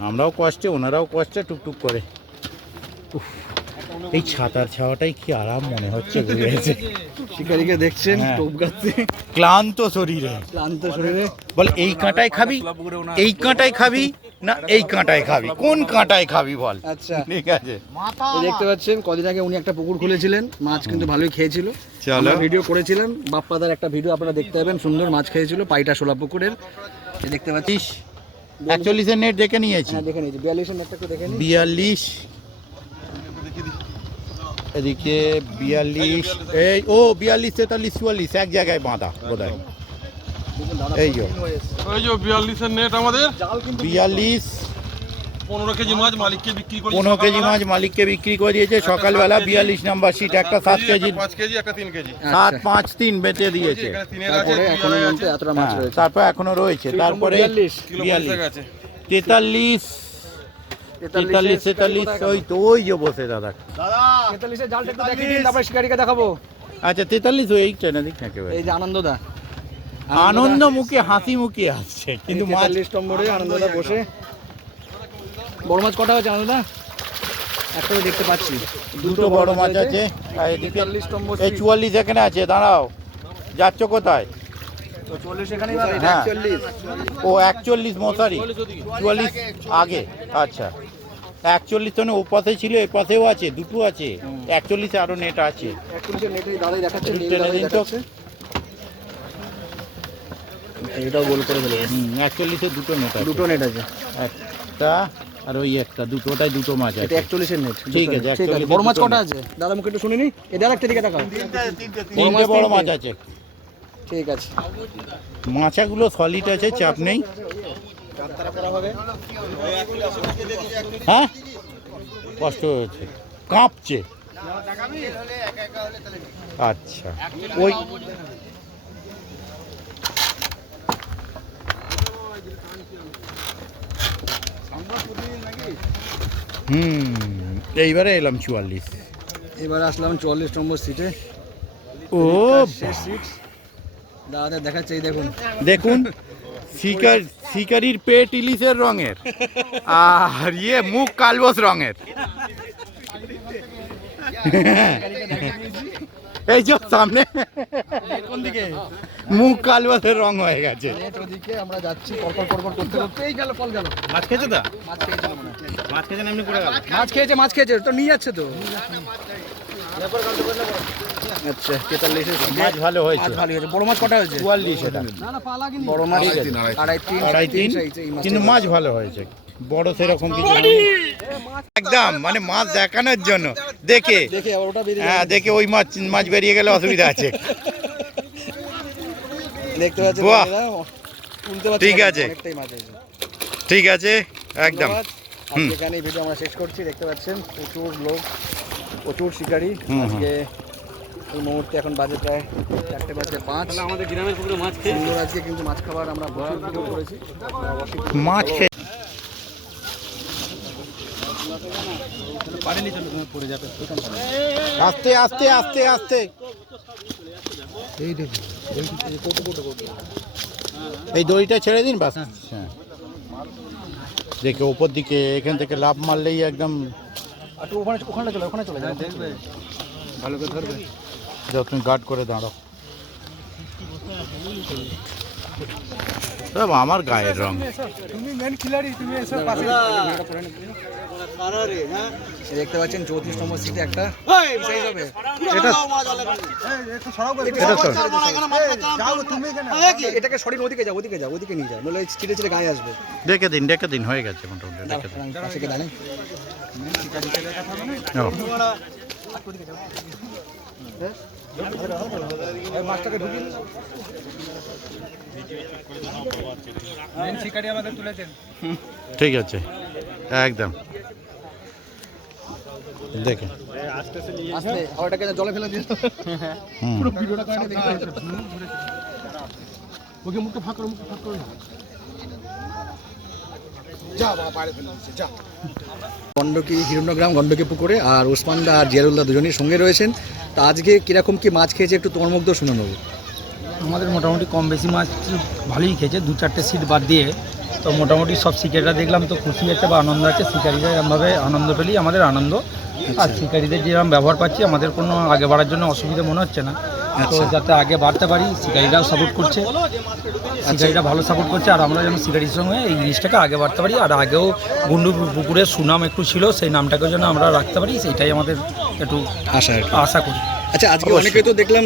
আমরাও কষ্টে, ওনারাও কষ্টে, টুকটুক করে। উফ, এই ছাতার ছাওয়াটাই কি আরাম মনে হচ্ছে, ঘুরেছে। শিকারীকে দেখছেন হ্যাঁ। টোপ গাচ্ছে, ক্লান্ত শরীরে, ক্লান্ত শরীরে। বল এই কাঁটায় খাবি, এই কাঁটায় খাবি না এই কাঁটায় খাবি, কোন কাঁটায় খাবি বল। আচ্ছা ঠিক আছে, এই দেখতে পাচ্ছেন কদিন আগে উনি একটা পুকুর খুলেছিলেন, মাছ কিন্তু ভালোই খেয়েছিল। চলো। আমরা ভিডিও করেছিলাম, বাপ্পাদার একটা ভিডিও আপনারা দেখতে পাবেন, সুন্দর মাছ খেয়েছিল পাইটা শোলা পুকুরের। এই দেখতে পাচ্ছিস 41 এর নেট দেখে নিয়েছি। হ্যাঁ দেখে নিয়েছি। 42 এর নেটটা একটু দেখে নিন। 42 এদিকে 42, এই ও 42 43 44 এক জায়গায় বাঁধা বোধহয়। এই যে ওই যে 42-এর নেট আমাদের 42 15 কেজি মাছ মালিককে বিক্রি করি। 15 কেজি মাছ মালিককে বিক্রি করে দিয়েছে সকালবেলা। 42 নাম্বার সিট, একটা 7 কেজি, 5 কেজি একটা 3 কেজি। 7 5 3 বেচে দিয়েছে। এখানে 3-এর আছে, তারপরে এখনো 2 বলতে এতটা মাছ হ্যাঁ, রয়েছে। তারপর এখনো রয়েছে। তারপরে 42 কিলো 50 আছে। 43 43 ওই তো, ওই যে বসে দাদা। 43 এর জালটা একটু দেখিয়ে দিন, তারপরে শিকারীকে দেখাবো। আচ্ছা 43 ওই ট্রেনে দিক না একেবারে। এই যে আনন্দদা, আনন্দ মুখে হাসি মুখে আসছে, কিন্তু মাছ 43 নম্বরে আনন্দদা বসে। বড় মাছ কটা হয়েছে আনন্দদা? একটা তো দেখতে পাচ্ছি, দুটো বড় মাছ আছে। আর এদিকে 43 নম্বর এই 44 এখানে আছে, দাঁড়াও, যাচ্ছ কোথায়? তো 40 এখানেই বাড়ি। হ্যাঁ। 41 ও 41 মশারি, 44 আগে। আচ্ছা 41 তো ও পাশে ছিল, এ পাশেও আছে, দুটো আছে। 41 এ আরো নেট আছে। 41 এর নেটেই দাঁড়াই দেখাচ্ছে, নীল টেনে দাঁড়াই দিন তো। দেখাচ্ছে। এটাও গোল করে ফেলে। 41 এ দুটো নেট আছে, দুটো নেট আছে। একটা আর ওই একটা, দুটোটাই দুটো মাছ এটা আছে। 41 এর নেট। ঠিক আছে, ঠিক আছে। 41 বড় মাছ দুটো কটা net। আছে দাদা, মুখে একটু শুনে নি। এটা আরেকটা দিকে তাকাও। তিনটে বড় মাছ আছে। ঠিক আছে। মাছাগুলো সলিড আছে, চাপ নেই। হ্যাঁ কষ্ট হয়েছে, কাঁপছে। আচ্ছা ওই এইবারে এলাম 44। এবার আসলাম 44 নম্বর সিটে। ও শেষ সিট দাদা দেখাচ্ছে, এই দেখুন। দেখুন শিকারির পেট ইলিশের রঙের, আর ইয়ে মুখ কালবস রঙের। এই যে সামনে কোন দিকে? মুখ কালবসের রং হয়ে গেছে। নেট ওদিকে, আমরা যাচ্ছি পরপর করতে করতে। এই গেল, ফল গেল। মাছ খেয়েছে তো? মাছ খেয়েছে মনে হয়। মাছ খেয়েছে না এমনি করে গেল? মাছ খেয়েছে তো নিয়ে যাচ্ছে তো। আচ্ছা 43 মাছ ভালো হয়েছে, মাছ ভালো হয়েছে। বড় মাছ কটা হয়েছে? 44 এটা বড় মাছ আড়াই তিন কিন্তু মাছ ভালো হয়েছে, বড় সেরকম কিছু হয়নি। একদম মানে মাছ দেখানোর জন্য দেখে দেখে আবার ওটা বেরিয়ে হ্যাঁ দেখে ওই মাছ বেরিয়ে গেলে অসুবিধা আছে। দেখতে পাচ্ছেন বাহ। বন্ধুরা, তুলতে পারছি ঠিক না, আছে। অনেকটাই মাছ হয়েছে। ঠিক আছে একদম। ধন্যবাদ। আজকে এখানে ভিডিও আমরা শেষ করছি। দেখতে পাচ্ছেন প্রচুর লোক, প্রচুর শিকারী। আজকে এই মুহূর্তে এখন বাজে প্রায় 4:05। আমাদের গ্রামের পুকুরে মাছ খেয়ে সুন্দর আজকে কিন্তু মাছ খাবার আমরা প্রচুর ভিডিও করেছি। মাছ খেয়ে আস্তে আস্তে আস্তে আস্তে এই দড়িটা ছেড়ে দিন বাস। হ্যাঁ দেখে ওপর দিকে এখান থেকে লাফ মারলেই একদম একটু ওখানে চলে যাবে, দেখবে ভালো করে ধরবে। যাও তুমি গার্ড করে দাঁড়াও। বাবা, আমার গায়ের রং তুমি মেন খিলাড়ি, তুমি এসব পাশে দেখতে পাচ্ছেন 34 নম্বর সিটে একটা সাইজ হবে। এটা এটা তো এটাকে সরিয়ে ওদিকে যাও, ওদিকে নিয়ে যাও, নইলে চিটে চিটে গায়ে আসবে। ডেকে দিন হয়ে গেছে মোটামুটি ডেকে দিন। পাশে গিয়ে দাঁড়ান। ও, মাছটাকে ঢুকিয়ে ঠিক আছে একদম দেখে আস্তে আর এটাকে জলে ফেলে দিয়ে হুম। পুরো ভিডিওটা করে দেখতে পাচ্ছেন। ওকে মুখটা ফাঁক করো যা বাবা, বাইরে ফেলে দিচ্ছে যা। গন্ডকি হিরণ্যগ্রাম গন্ডকি পুকুরে আর ওসমানদা আর জিয়ারুল্লাহ দুজনেই সঙ্গে রয়েছেন। তা আজকে কিরকম কি মাছ খেয়েছে একটু তোমার মুগ্ধ শুনে নেবো। আমাদের মোটামুটি কম বেশি মাছ ভালোই খেয়েছে, 2-4টে সিট বাদ দিয়ে। তো মোটামুটি সব শিকারিরা দেখলাম তো খুশি আছে বা আনন্দ আছে। শিকারিরা এরমভাবে আনন্দ পেলেই আমাদের আনন্দ। আর শিকারিদের যেরকম ব্যবহার পাচ্ছি আমাদের কোনো আগে বাড়ার জন্য অসুবিধা মনে হচ্ছে না। তো যাতে আগে বাড়তে পারি, শিকারিরাও সাপোর্ট করছে, শিকারিরা ভালো সাপোর্ট করছে। আর আমরা যেন শিকারির সঙ্গে এই জিনিসটাকে আগে বাড়তে পারি। আর আগেও গুন্ডু পুকুরের সুনাম একটু ছিল, সেই নামটাকে যেন আমরা রাখতে পারি, সেইটাই আমাদের একটু আশা করি। আচ্ছা, আজকে অনেকে তো দেখলাম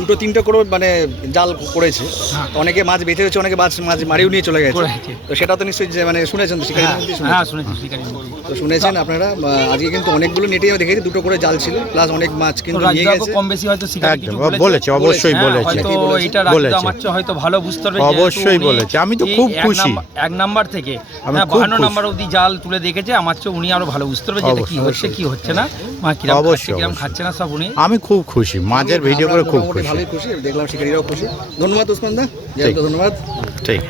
দুটো তিনটা করে মানে জাল করেছে, অনেকে মাছ বেঁধে হচ্ছে, অনেকে মাছ মারিও নিয়ে চলে গেছে। তো সেটা তো নিশ্চয়ই যে মানে শুনেছেন তো, শিকারি হ্যাঁ শুনেছি, শিকারি তো শুনেছেন আপনারা। আজকে কিন্তু অনেকগুলো নেটেও দেখেছি দুটো করে জাল ছিল, প্লাস অনেক মাছ কিন্তু নিয়ে গেছে। কম বেশি হয়তো শিকারি একদম বলেছে, অবশ্যই বলেছে, হয়তো এটা রাজদা আমার চেয়ে হয়তো ভালো বুঝতে পারবে। অবশ্যই বলেছে, আমি তো খুব খুশি। 1 নাম্বার থেকে 52 নাম্বার অবধি জাল তুলে দেখেছে, আমার চেয়ে উনি আরো ভালো বুঝতে পারবে যেটা কি হচ্ছে কি হচ্ছে না, মা কিরকম খাচ্ছে না সব উনি। আমি খুব খুশি, মাছের ভিডিও করে খুব খুশি, ভালোই খুশি দেখলাম, শিকারিরাও খুশি। ধন্যবাদ ওসমান দা, ধন্যবাদ। ঠিক।